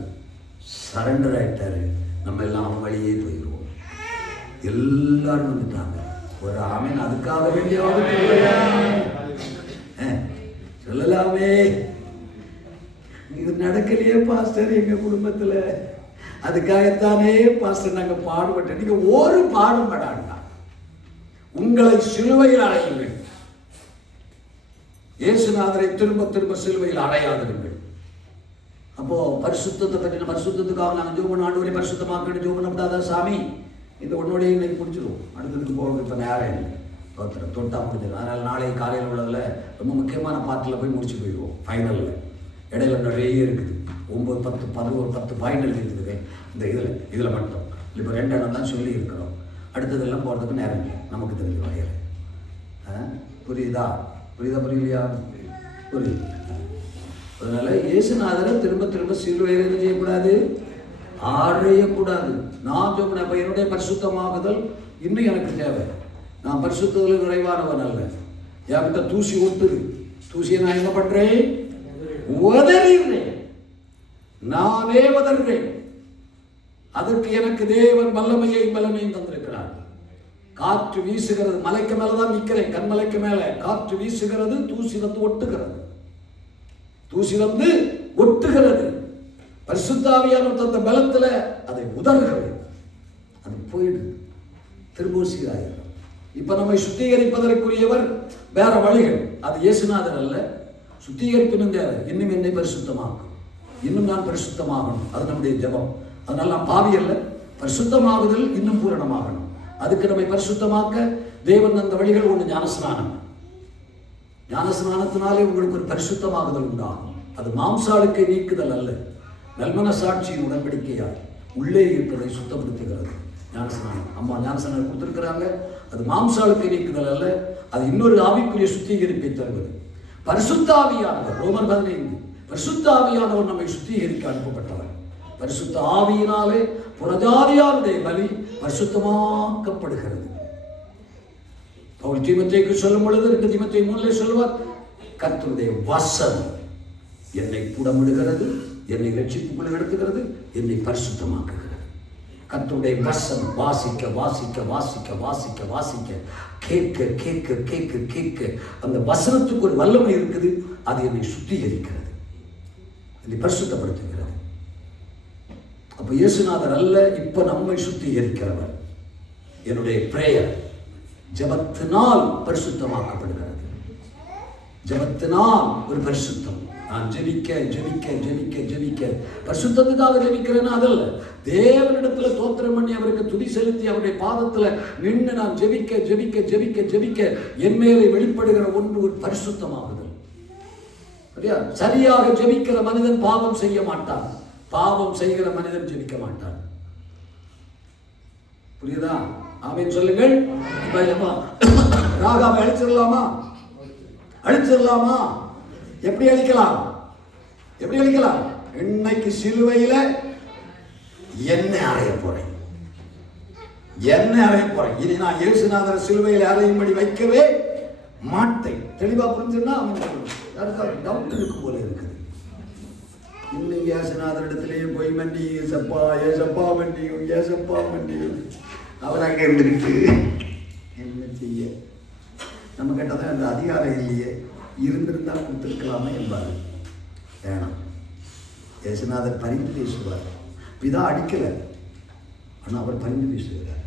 சரண்டர் ஆயிட்டாரு. நம்ம எல்லாம் அவன் வழியே போயிடுவோம். எல்லாரும் வந்துட்டாங்க. ஒரு ஆமீன். அதுக்காக வேண்டியாவது சொல்லலாமே. இது நடக்கலையே பாஸ்டர் எங்க குடும்பத்துல, அதுக்காகத்தானே பாஸ்டர் நாங்க பாடுபட்டோம். நீங்க ஒரு பாடுபடாண்டா, உங்களை சிலுவையில் அறையுங்கள். இயேசுநாதரை திரும்ப திரும்ப சிலுவையில் அறையாதிருங்கள். அப்போ பரிசுத்தத்தை பற்றின பரிசுத்தத்துக்காக நாங்கள் ஜோபன் ஆண்டவரை பரிசுத்தமாக்கணும் ஜோபன் அப்படின்னா சாமி இந்த உன்னோடைய இன்னைக்கு பிடிச்சிடும். அடுத்ததுக்கு போகிறது இப்போ நேரம் இல்லை, தொட்டா முடிஞ்சிடும். அதனால் நாளை காலையில் உள்ளதில் ரொம்ப முக்கியமான பாட்டில் போய் முடிச்சு போயிடுவோம். ஃபைனலில் இடையில நிறைய இருக்குது, 9, 10, 11, 10 ஃபைனல் இருக்குது இந்த இதில் மட்டும். இப்போ 2 இடம் தான் சொல்லி இருக்கிறோம். அடுத்ததெல்லாம் போகிறதுக்கு நேரம் இல்லை, நமக்கு தெரிஞ்ச வகையில். புரியுதா புரியலையா? புரியுது. அதனால இயேசுநாதரை திரும்ப திரும்ப சிலுவையில் என்ன செய்யக்கூடாது, அறையக்கூடாது. நான் சொன்னேன், அப்போ என்னுடைய பரிசுத்தமாகுதல் இன்னும் எனக்கு தேவை. நான் பரிசுத்தத்தில் நிறைவானவன் அல்ல. என்கிட்ட தூசி ஒட்டுது, தூசியை நான் என்ன பண்றேன், உதறிடுறேன், நானே உதறுறேன். அதற்கு எனக்கு தேவன் வல்லமையையும் தந்திருக்கிறார். காற்று வீசுகிறது, மலைக்கு மேலதான் நிற்கிறேன், கண்மலைக்கு மேல காற்று வீசுகிறது, தூசி வந்து ஒட்டுகிறது, தூசி வந்து ஒட்டுகிறது. பரிசுத்த ஆவியானவர் தந்த பலத்துல அதை உதறுகிறது, அது போயிடுது, திரும்ப சீராயிடும். இப்ப நம்மை சுத்திகரிப்பதற்குரியவர் வேற வழிகள், அது இயேசுநாதர் அல்ல. சுத்திகரிப்பினும் தேவை, இன்னும் என்னை பரிசுத்தமாக்கும், இன்னும் நான் பரிசுத்தமாகணும், அது நம்முடைய ஜெபம். அதனால நான் பாவி அல்ல, பரிசுத்தமாகுதல் இன்னும் பூரணமாகணும். அதுக்கு நம்மை பரிசுத்தமாக்க தேவன் அந்த வழிகள் ஒன்று ஞானஸ்நானம். ஞானஸ்நானத்தினாலே உங்களுக்கு ஒரு பரிசுத்தமாகுதல் உண்டாகும். அது மாம்சாளுக்கை நீக்குதல் அல்ல, நல்மன சாட்சியின் உடன்படிக்கையால் உள்ளே இருப்பதை சுத்தப்படுத்துகிறது ஞானஸ்நானம். அம்மா ஞானஸ்நானம் கொடுத்திருக்கிறாங்க. அது மாம்சாளுக்கை நீக்குதல் அல்ல, அது இன்னொரு ஆவிக்குரிய சுத்திகரிப்பை தருவது. பரிசுத்த ஆவியானவர், ரோமர் 15, பரிசுத்த ஆவியானவர் நம்மை சுத்திகரிக்க அனுப்பப்பட்டவர். பரிசுத்த ஆவியினாலே புறஜாதியாருடைய பலி பரிசுத்தமாக்கப்படுகிறது. பவுல் தீமோத்தேயுக்கு சொல்லும் பொழுது 2 தீமோத்தேயு 3 சொல்லுவார், கர்த்தருடைய வசனம் என்னை புடமிடுகிறது, என்னை ரட்சிப்புக்குள் எடுத்துகிறது, என்னை பரிசுத்தமாக்குகிறது. கர்த்தருடைய வசனம் வாசிக்க வாசிக்க வாசிக்க வாசிக்க வாசிக்க கேட்க கேட்க கேட்க கேட்க அந்த வசனத்துக்கு ஒரு வல்லமை இருக்குது. அது என்னை சுத்திகரிக்கிறது, என்னை பரிசுத்தப்படுத்துகிறது. அப்ப இயேசுநாதர் அல்ல, இப்ப நம்மை சுத்திகரிக்கிறவர். என்னுடைய பிரேயர் ஜெபத்தினால் பரிசுத்தமாக்கப்படுகிறது. ஜெபத்தினால் ஒரு பரிசுத்தம். நான் ஜெபிக்க ஜெபிக்க ஜெபிக்க ஜெபிக்க பரிசுத்தத்துக்காக ஜெபிக்கிறேன்னா அதல்ல, தேவனிடத்துல தோத்திரம் பண்ணி அவருக்கு துதி செலுத்தி அவருடைய பாதத்துல நின்று நான் ஜெபிக்க ஜெபிக்க ஜெபிக்க ஜெபிக்க என் மேலே வெளிப்படுகிற ஒன்று ஒரு பரிசுத்தமாகுதல். சரியாக ஜெபிக்கிற மனிதன் பாவம் செய்ய மாட்டான், பாவம் செய்கிற மனிதன் ஜெபிக்க மாட்டான். புரியுதா? ஆமென் சொல்லுங்கள். ராகாவை அழிச்சிடலாமா? அழிச்சிடலாமா? எப்படி அழிக்கலாம்? எப்படி அழிக்கலாம்? இன்னைக்கு சிலுவையில என்ன அறைய போறேன், என்ன அறைய போறேன். இனி நான் இயேசுநாதர் சிலுவையில் அறையும்படி வைக்கவே மாட்டேன். தெளிவா புரிஞ்சுன்னா யாருக்காவது டவுட் இருக்கும் போல இருக்குது. இன்னும் இயேசுநாதர் இடத்திலேயே போய் மன்னி ஏசப்பா ஏசப்பா மன்னியும் ஏசப்பா மன்னியும் அவர் அங்கே இருந்துக்கிட்டு என்ன செய்ய, நம்ம கேட்டதான் அந்த அதிகாரம் இல்லையே, இருந்திருந்தால் கொடுத்துருக்கலாமே என்பார். வேணாம், இயேசுநாதர் பரிந்து பேசுவார். பிதா அடிக்கலை, ஆனால் அவர் பரிந்து பேசுகிறார்.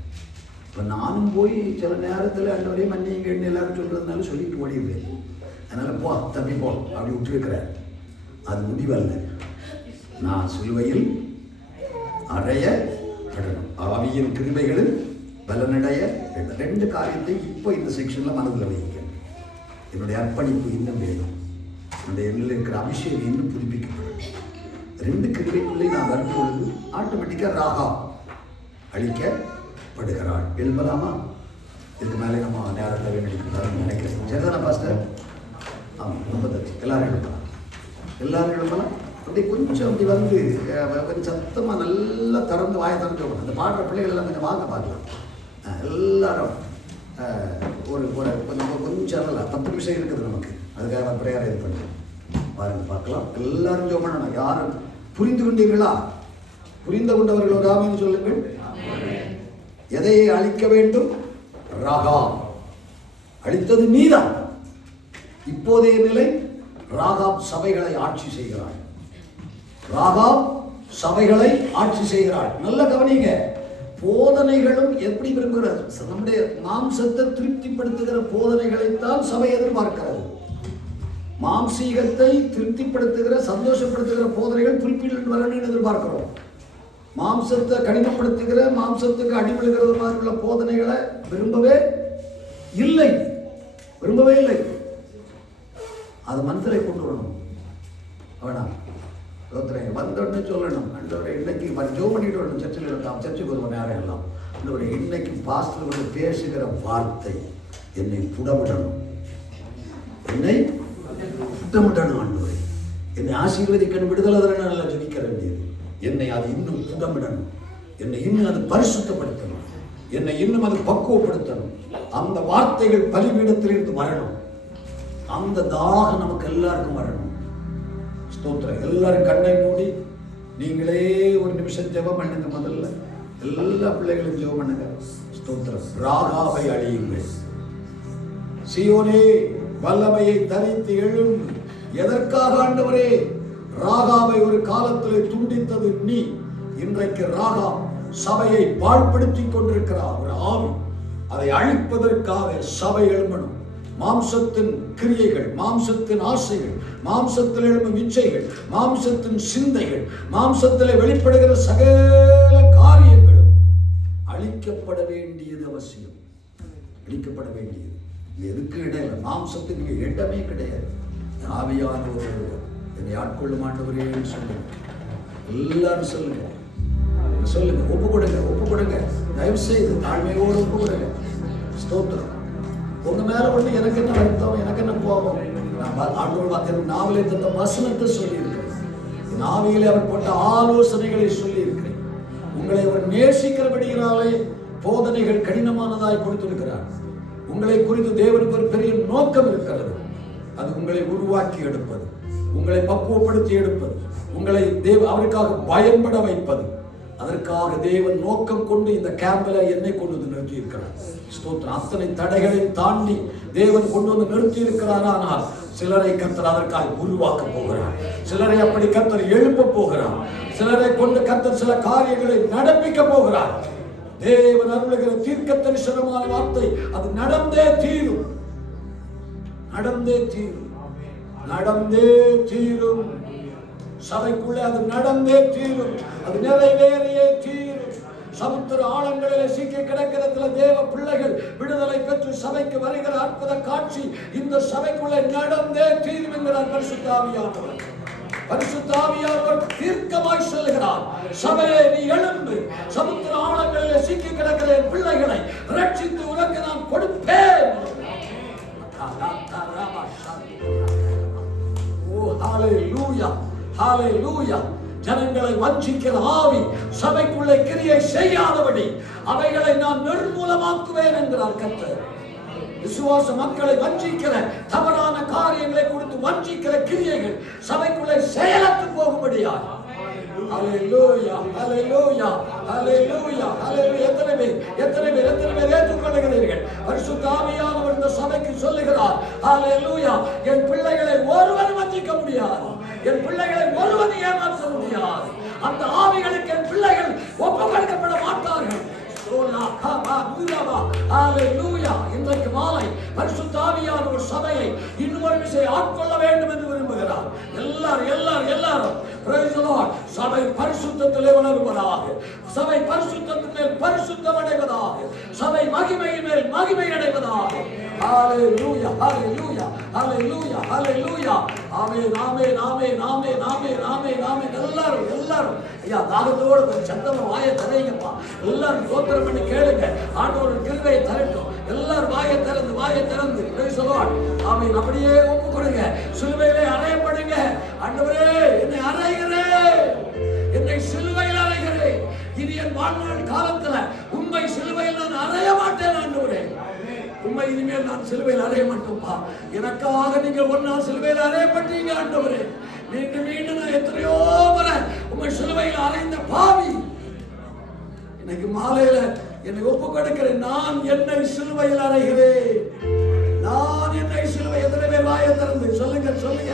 இப்போ நானும் போய் சில நேரத்தில் அண்டவரே மன்னிங்கன்னு எல்லாரும் சொல்கிறதுனால சொல்லிட்டு ஓடிடுவேன். அதனால் போ தம்பி போ அப்படி விட்டுருக்கிறார். அது முடிவல்ல. நான் சிலுவையில் அறையப்படணும், ஆவியின் கிருபைகளில் பலனடைய. 2 காரியத்தை இப்போ இந்த செக்ஷனில் மனதில் வைக்க. என்னுடைய அர்ப்பணிப்பு இன்னும் வேணும், என்னுடைய எண்ணில் இருக்கிற அபிஷேகம் இன்னும் புதுப்பிக்கப்படும். 2 கிருபைக்குள்ளே நான் வரும்பொழுது ஆட்டோமேட்டிக்காக ராகா அழிக்கப்படுகிறாள். எழுப்பலாமா? இதுக்கு மேலே நம்ம நேரத்தை வேண்டியிருக்கிறார் நினைக்கிறேன். சரிதானா பாஸ்டர்? ஆமாம். அப்படி கொஞ்சம் அப்படி வந்து கொஞ்சம் சத்தமாக நல்லா திறந்து வாயை திறந்து அந்த பாடுற பிள்ளைகள் எல்லாம் கொஞ்சம் வாங்க பார்க்கலாம். எல்லாரும் ஒரு கொஞ்சம் நல்லா 10 நிமிஷம் இருக்குது நமக்கு, அதுக்காக நான் பிரேயர் இது பண்ணுறேன். பாருங்க பார்க்கலாம். எல்லாரும் ஜெபம் பண்ணணும். யாரும் புரிந்து கொண்டீர்களா? புரிந்து கொண்டவர்கள் ஒரு ஆமென் சொல்லுங்கள். எதை அழிக்க வேண்டும்? ராகாப். அழித்தது நீதான். இப்போதைய நிலை, ராகாப் சபைகளை ஆட்சி செய்கிறாள். ராகாப் சபைகளை ஆட்சி செய்கிறாள். நல்ல கவனிங்க. போதனைகளும் எப்படி விரும்புகிறது? நம்முடைய மாம்சத்தை திருப்திப்படுத்துகிற போதனைகளைத்தான் சபை எதிர்பார்க்கிறது. மாம்சீகத்தை திருப்திப்படுத்துகிற சந்தோஷப்படுத்துகிற போதனைகள் குறிப்பிட்டு வரணும்னு எதிர்பார்க்கிறோம். மாம்சத்தை கடினப்படுத்துகிற, மாம்சத்துக்கு அடிபடுகிறது மாதிரி உள்ள போதனைகளை விரும்பவே இல்லை. அது மனதிலே கொண்டு வரணும். வேணாம் வந்தோடனே சொல்லணும், அண்டவரை இன்னைக்கு ஜோம் பண்ணிட்டு வரணும். சர்ச்சில் இருக்கலாம், சர்ச்சுக்கு ஒரு மணி நேரம் எல்லாம். அண்டவரை இன்னைக்கு பாஸ்டர் வந்து பேசுகிற வார்த்தை என்னை புடமிடணும், என்னை புடமிடணும். ஆண்டவரை என்னை ஆசீர்வதிக்கணும், விடுதலை தரணும். நல்லா ஜெபிக்க வேண்டியது. என்னை அது இன்னும் புடமிடணும், என்னை இன்னும் அது பரிசுத்தப்படுத்தணும், என்னை இன்னும் அது பக்குவப்படுத்தணும். அந்த வார்த்தைகள் பலிபீடத்திலிருந்து வரணும். அந்த தாகம் நமக்கு எல்லாருக்கும் வரணும். ஸ்தோத்திரம். எல்லாரும் கண்ணை மூடி நீங்களே ஒரு நிமிஷம் ஜெபம் பண்ணுங்க. முதல்ல எல்லா பிள்ளைகளும் ஜெபம் பண்ணுங்க. ஸ்தோத்திரம். ராகாவை அழியுங்கள். சீயோனே வல்லமையை தரித்து எழும். எதற்காக ஆண்டவரே? ராகாவை ஒரு காலத்திலே துண்டித்தது நீ. இன்றைக்கு ராகா சபையை பாழ்படுத்திக் கொண்டிருக்கிறார். ஒரு ஆவி. அதை அழிப்பதற்காக சபை எழும்பணும். மாம்சத்தின் கிரியைகள், மாம்சத்தின் ஆசைகள், மாம்சத்தில் எழும்பும் இச்சைகள், மாம்சத்தின் சிந்தைகள், மாம்சத்திலே வெளிப்படுகிற சகல காரியங்களும் அழிக்கப்பட வேண்டியது அவசியம். அழிக்கப்பட வேண்டியது. எதுக்கு இடையில மாம்சத்துக்கு இடமே கிடையாது. ஆவியான ஒரு என்னை ஆட்கொள்ளும் ஆண்டவரே சொல்லுங்க. எல்லாரும் சொல்லுங்க, ஒப்பு கொடுங்க. தயவு செய்து தாழ்மையோடு ஒப்பு கொடுங்க. ஸ்தோத்திரம். உங்க மேல ஒண்ணு எனக்கு என்ன வருத்தம், எனக்கு என்ன கோபம்? ஆண்டவர் நாவிலே தந்த வசனத்தை சொல்லி இருக்கிறேன். நாவிலே அவர் போட்ட ஆலோசனைகளை சொல்லி இருக்கிறேன். உங்களை அவர் நேசிக்கிறபடியினாலே போதனைகள் கடினமானதாய் கொடுத்திருக்கிறார். உங்களை குறித்து தேவனுக்கு ஒரு பெரிய நோக்கம் இருக்கிறது. அது உங்களை உருவாக்கி எடுப்பது, உங்களை பக்குவப்படுத்தி எடுப்பது, உங்களை அவருக்காக பயன்பட வைப்பது. அதற்காக தேவன் நோக்கம் கொண்டு இந்த கேம்பில் என்னை கொண்டு வந்து நிறுத்தி இருக்கிறார். ஸ்தோத்திரம். அத்தனை தடைகளை தாண்டி தேவன் கொண்டு வந்து நிறுத்தி இருக்கிறார். ஆனால் சிலரை கர்த்தர் அதற்காக உருவாக்க போகிறார். சிலரை அப்படி கர்த்தர் எழுப்ப போகிறார். சிலரை கொண்டு கர்த்தர் சில காரியங்களை நடப்பிக்க போகிறார். தேவன் அருளுகிற தீர்க்க தரிசனமான வார்த்தை அது நடந்தே தீரும். நடந்தே தீரும். சபைக்குள்ளே அது நடந்தே தீரும். அது நிறைவேறியே தீரும். சமுத்திர ஆழங்களிலே சிக்கி கிடக்கிறதுல தேவ பிள்ளைகள் விடுதலை பெற்று சபைக்கு வருகிற அற்புத காட்சி இந்த சபைக்குள்ளே நடந்தே தீரும் என்கிறார் பரிசுத்த ஆவியானவர். பரிசுத்த ஆவியானவர் தீர்க்கமாய் சொல்லுகிறார், சபையே நீ எழும்பு. சமுத்திர ஆழங்களிலே சிக்கி கிடக்கிற என் பிள்ளைகளை ரட்சித்து உனக்கு நான் கொடுப்பேன். ஹalleluya. ஜனங்களை வஞ்சிக்கிற ஆவி சபைக்குள்ளே கிரியை செய்யாதபடி அவைகளை நான் நிர்மூலமாக்குவேன் என்கிறார் கர்த்தர். விசுவாச மக்களை வஞ்சிக்கிற தவறான காரியங்களை கொடுத்து வஞ்சிக்கிற கிரியைகள் சபைக்குள்ளே செயலற்று போகும்படியாக. ஹalleluya. எத்தனை பேர் ஏற்றுக்கொள்கிறீர்கள்? பரிசுத்த ஆவியானவர் இந்த சபைக்கு சொல்லுகிறார், ஹalleluya, என் பிள்ளைகளை ஒருவரும் வஞ்சிக்க முடியாது, என் பிள்ளைகளை ஒருவரும் ஏமாற்ற முடியாது. அந்த ஆவிகளுக்கு என் பிள்ளைகள் ஒப்புக்கொடுக்கப்பட மாட்டார்கள். இன்றைக்கு மாலை பரிசுத்த ஆவியானவர் சபையை இன்னொரு விஷயம் ஆட்கொள்ள வேண்டும் என்று விரும்புகிறார். எல்லாரும் சபை பரிசுத்தத்திலே வளருவதாக, சபை பரிசுத்தத்தின் மேல் பரிசுத்தம் அடைவதாக, சபை மகிமையின் மேல் மகிமை அடைவதாக. ஹalleluya. எல்லாரும் ஐயா தாகத்தோடு சத்தமா வாயை தரைங்கப்பா. எல்லாரும் ஸ்தோத்திரம் பண்ணி கேளுங்க. ஆண்டவரின் கிருபையை தரட்டும். எல்லாரும் வாயை திறந்து praise the Lord. ஆமென். அப்படியே ஒப்பு கொடுங்க. சிலுவையிலே அறையப்படுங்க. ஆண்டவரே என்னை அறைகிறே, என்னை சிலுவையில் அறைகிறே. இது என் வாழ்நாள் காலத்துல உண்மை சிலுவையில் நான் அறைய மாட்டேன் ஆண்டவரே. உண்மை இனிமேல் நான் சிலுவையில் அறைய மாட்டோம்ப்பா. எனக்காக நீங்கள் ஒரு நாள் சிலுவையில் அறையப்பட்டீங்க ஆண்டவரே. மீண்டும் மீண்டும் நான் எத்தனையோ முறை உண்மை சிலுவையில் அறைந்த பாவி. இன்னைக்கு மாலையில என்னை ஒப்பு கொடுக்கிறேன். நான் என்னை சிலுவையில் அறைகிறேன். நான் என்னை சிலுவை. எத்தனை பேர் வாயை திறந்து சொல்லுங்க, சொல்லுங்க,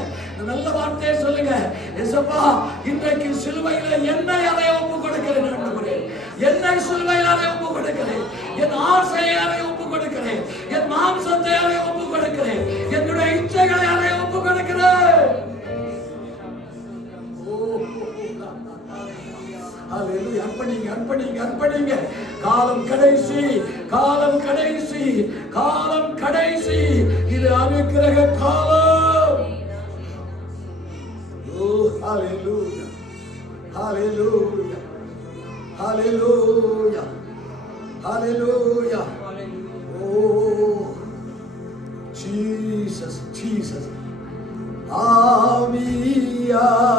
நல்ல வார்த்தையை சொல்லுங்க. ஏசப்பா, இன்றைக்கு சிலுவையில என்னை அறைய ஒப்பு கொடுக்கிறேன் ஆண்டவரே. என்னை சிலுவையில் அறைய ஒப்பு கொடுக்கிறேன். என் ஆசையை அறைய ஒப்பு கொடுக்கிறேன். என் மாம்சத்தை அறைய ஒப்பு கொடுக்கிறேன். என்னுடைய இச்சைகளை அறைய ஒப்பு கொடுக்கிறேன். அர்ப்பணிங்க, அர்ப்பணிங்க, அர்ப்பணிங்க. காலம் கடைசி, காலம் கடைசி, காலம் கடைசி. இது அனுக்கிரக காலம். ஹalleluya, ஹalleluya, ஹalleluya, ஹalleluya. Oh Jesus, Jesus. ஆவியானவரே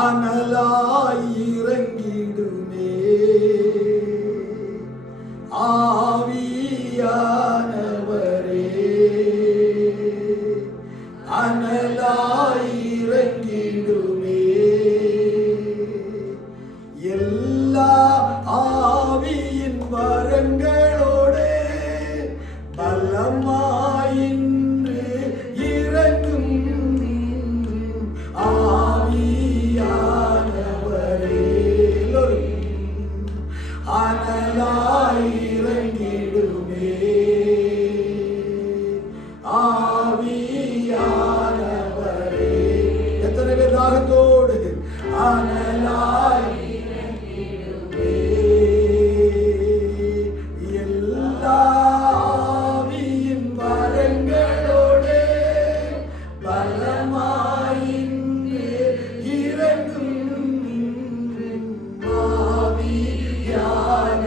அனலாய் இறங்கிடுமே. ஆவியானவரே அனலாய் இறங்கிடுமே. எல்லா ஆவியின் வரங்களோடு பலமாயின்று இறங்கும் ஆவியானவரே. அனலாய் இறங்கிடுமே. ஆவியானவரே. எத்தனை பேர் தாகத்தோடு அனலாய் இறங்கிடுமே. எல்லா ஆவியின் வரங்களோடு பலமாயின்று இறங்கும் ஆவியானவரே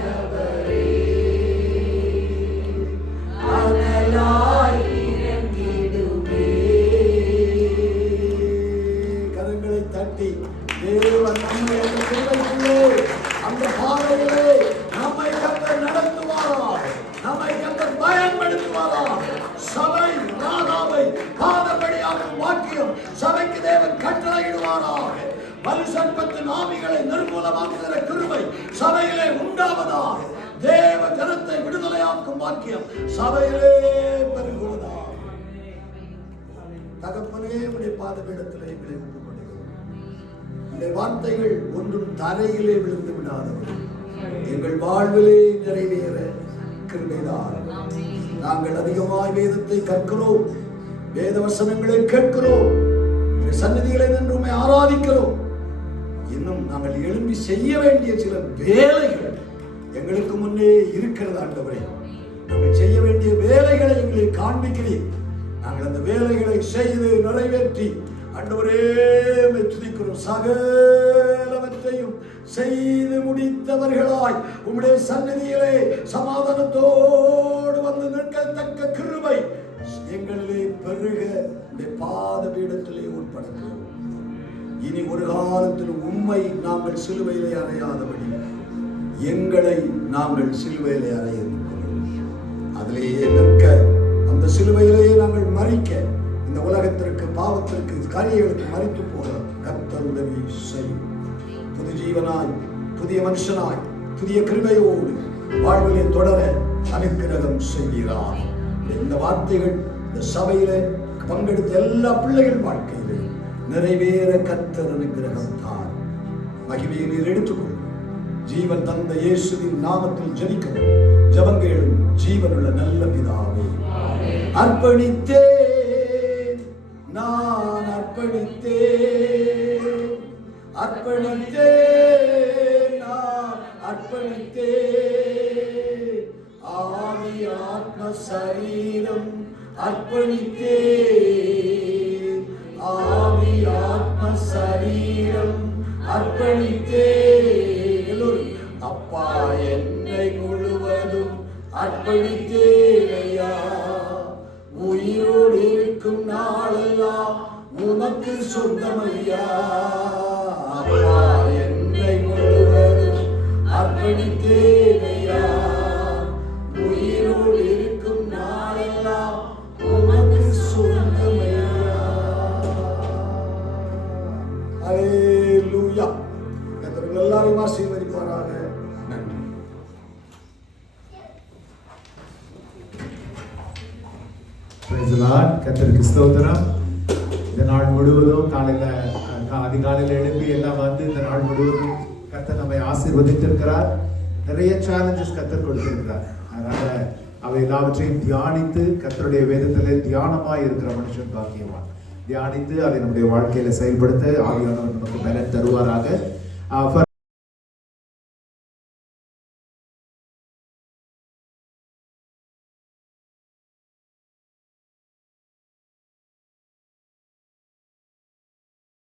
அனலாய் இறங்கிடுமே. கரங்களை தட்டி தேவன் நம்மை அந்த பாதையிலே நம்மை கர்த்தர் நடத்துவாராக, நம்மை கர்த்தர் பயன்படுத்துவாராக. சபை ராகாவை பாதபடியாகும் வாக்கியம் சபைக்கு தேவன் கட்டளையிடுவாராக. பலிசர்ப்பத்தின் ஆவிகளை நிர்மூலமாக்குகிற கிருபை சபையிலே உண்டாவதாக. தேவ ஜனத்தை விடுதலையாக்கும் வாக்கியம் சபையிலே பெருகுவதாக. தகப்பனே, உடைய பாதபீடத்திலே எங்களை ஒப்புக் கொடுக்கிறோம். இந்த வார்த்தைகள் ஒன்றும் தரையிலே விழுந்து விடாதவர்கள் எங்கள் வாழ்விலே நிறைவேற கிருபைதான். நாங்கள் அதிகமாய் வேதத்தை கற்கிறோம், வேத வசனங்களை கேட்கிறோம், சன்னதிகளை நின்று உம்மை ஆராதிக்கிறோம். இன்னும் நாங்கள் எழும்பி செய்ய வேண்டிய சில வேலைகள் எங்களுக்கு முன்னே இருக்கிறது ஆண்டவரே. நாங்கள் செய்ய வேண்டிய வேலைகளை எங்களை காண்பிக்கிறேன். நாங்கள் அந்த வேலைகளை செய்து நிறைவேற்றி ஆண்டவரே துதிக்கிறோம். சகலவற்றையும் செய்து முடித்தவர்களாய் உம்முடைய சன்னதியிலே சமாதானத்தோடு வந்து நிற்கத்தக்க கிருபை எங்களிலே பெருக உம்முடைய பாத பீடத்திலே உட்படுத்துகிறோம். இனி ஒரு காலத்தில் உம்மை நாங்கள் சிலுவையிலே அறையாதபடி எங்களை நாங்கள் சிலுவையிலே அறைய அதிலேயே நிற்க, அந்த சிலுவையிலேயே நாங்கள் மறிக்க, இந்த உலகத்திற்கு பாவத்திற்கு காரியங்களுக்கு மறித்து போக கர்த்தர் உதவி செய்யும். புது ஜீவனாய், புதிய மனுஷனாய், புதிய கிருபையோடு வாழ்விலே தொடர அனுக்கிரகம் செய்கிறார். இந்த வார்த்தைகள் இந்த சபையிலே பங்கெடுத்த எல்லா பிள்ளைகள் வாழ்க்கையிலே நிறைவேற கர்த்தர் அனுக்கிரகம் தான். மகிமையை நீர் எடுத்துக்கொள்ளும். ஜீவன் தந்த இயேசுவின் நாமத்தில் ஜெபிக்கிறோம். ஜெபங்களும் ஜீவனுள்ள நல்ல பிதாவே. அர்ப்பணித்தேன், நான் அர்ப்பணித்தேன், அர்ப்பணித்தேன், நான் அர்ப்பணித்தேன். ஆவி ஆத்ம சரீரம் அர்ப்பணித்தேன், ஆவி ஆத்ம சரீரம் அர்ப்பணித்தேன். அப்பா, என்னை முழுவதும் அர்ப்பணித்தேன் ஐயா. உயிரோடு ஆசீர்வதிப்பாராக. நன்றி. Praise the Lord. கர்த்தருக்கு ஸ்தோத்திரம். இந்த நாள் முழுவதும் அதிகாலையில் எழுப்பி எல்லாம் வந்து இந்த நாள் முழுவதும் கர்த்தர் நம்மை ஆசீர்வதித்திருக்கிறார். நிறைய சேலஞ்சஸ் கர்த்தர் கொடுத்திருக்கிறார். அதனால அவை எல்லாவற்றையும் தியானித்து கர்த்தருடைய வேதத்திலே தியானமாய் இருக்கிற மனுஷன் பாக்கியவான். தியானித்து அதை நம்முடைய வாழ்க்கையில செயல்படுத்த ஆவியானவர் நமக்கு பலன் தருவாராக.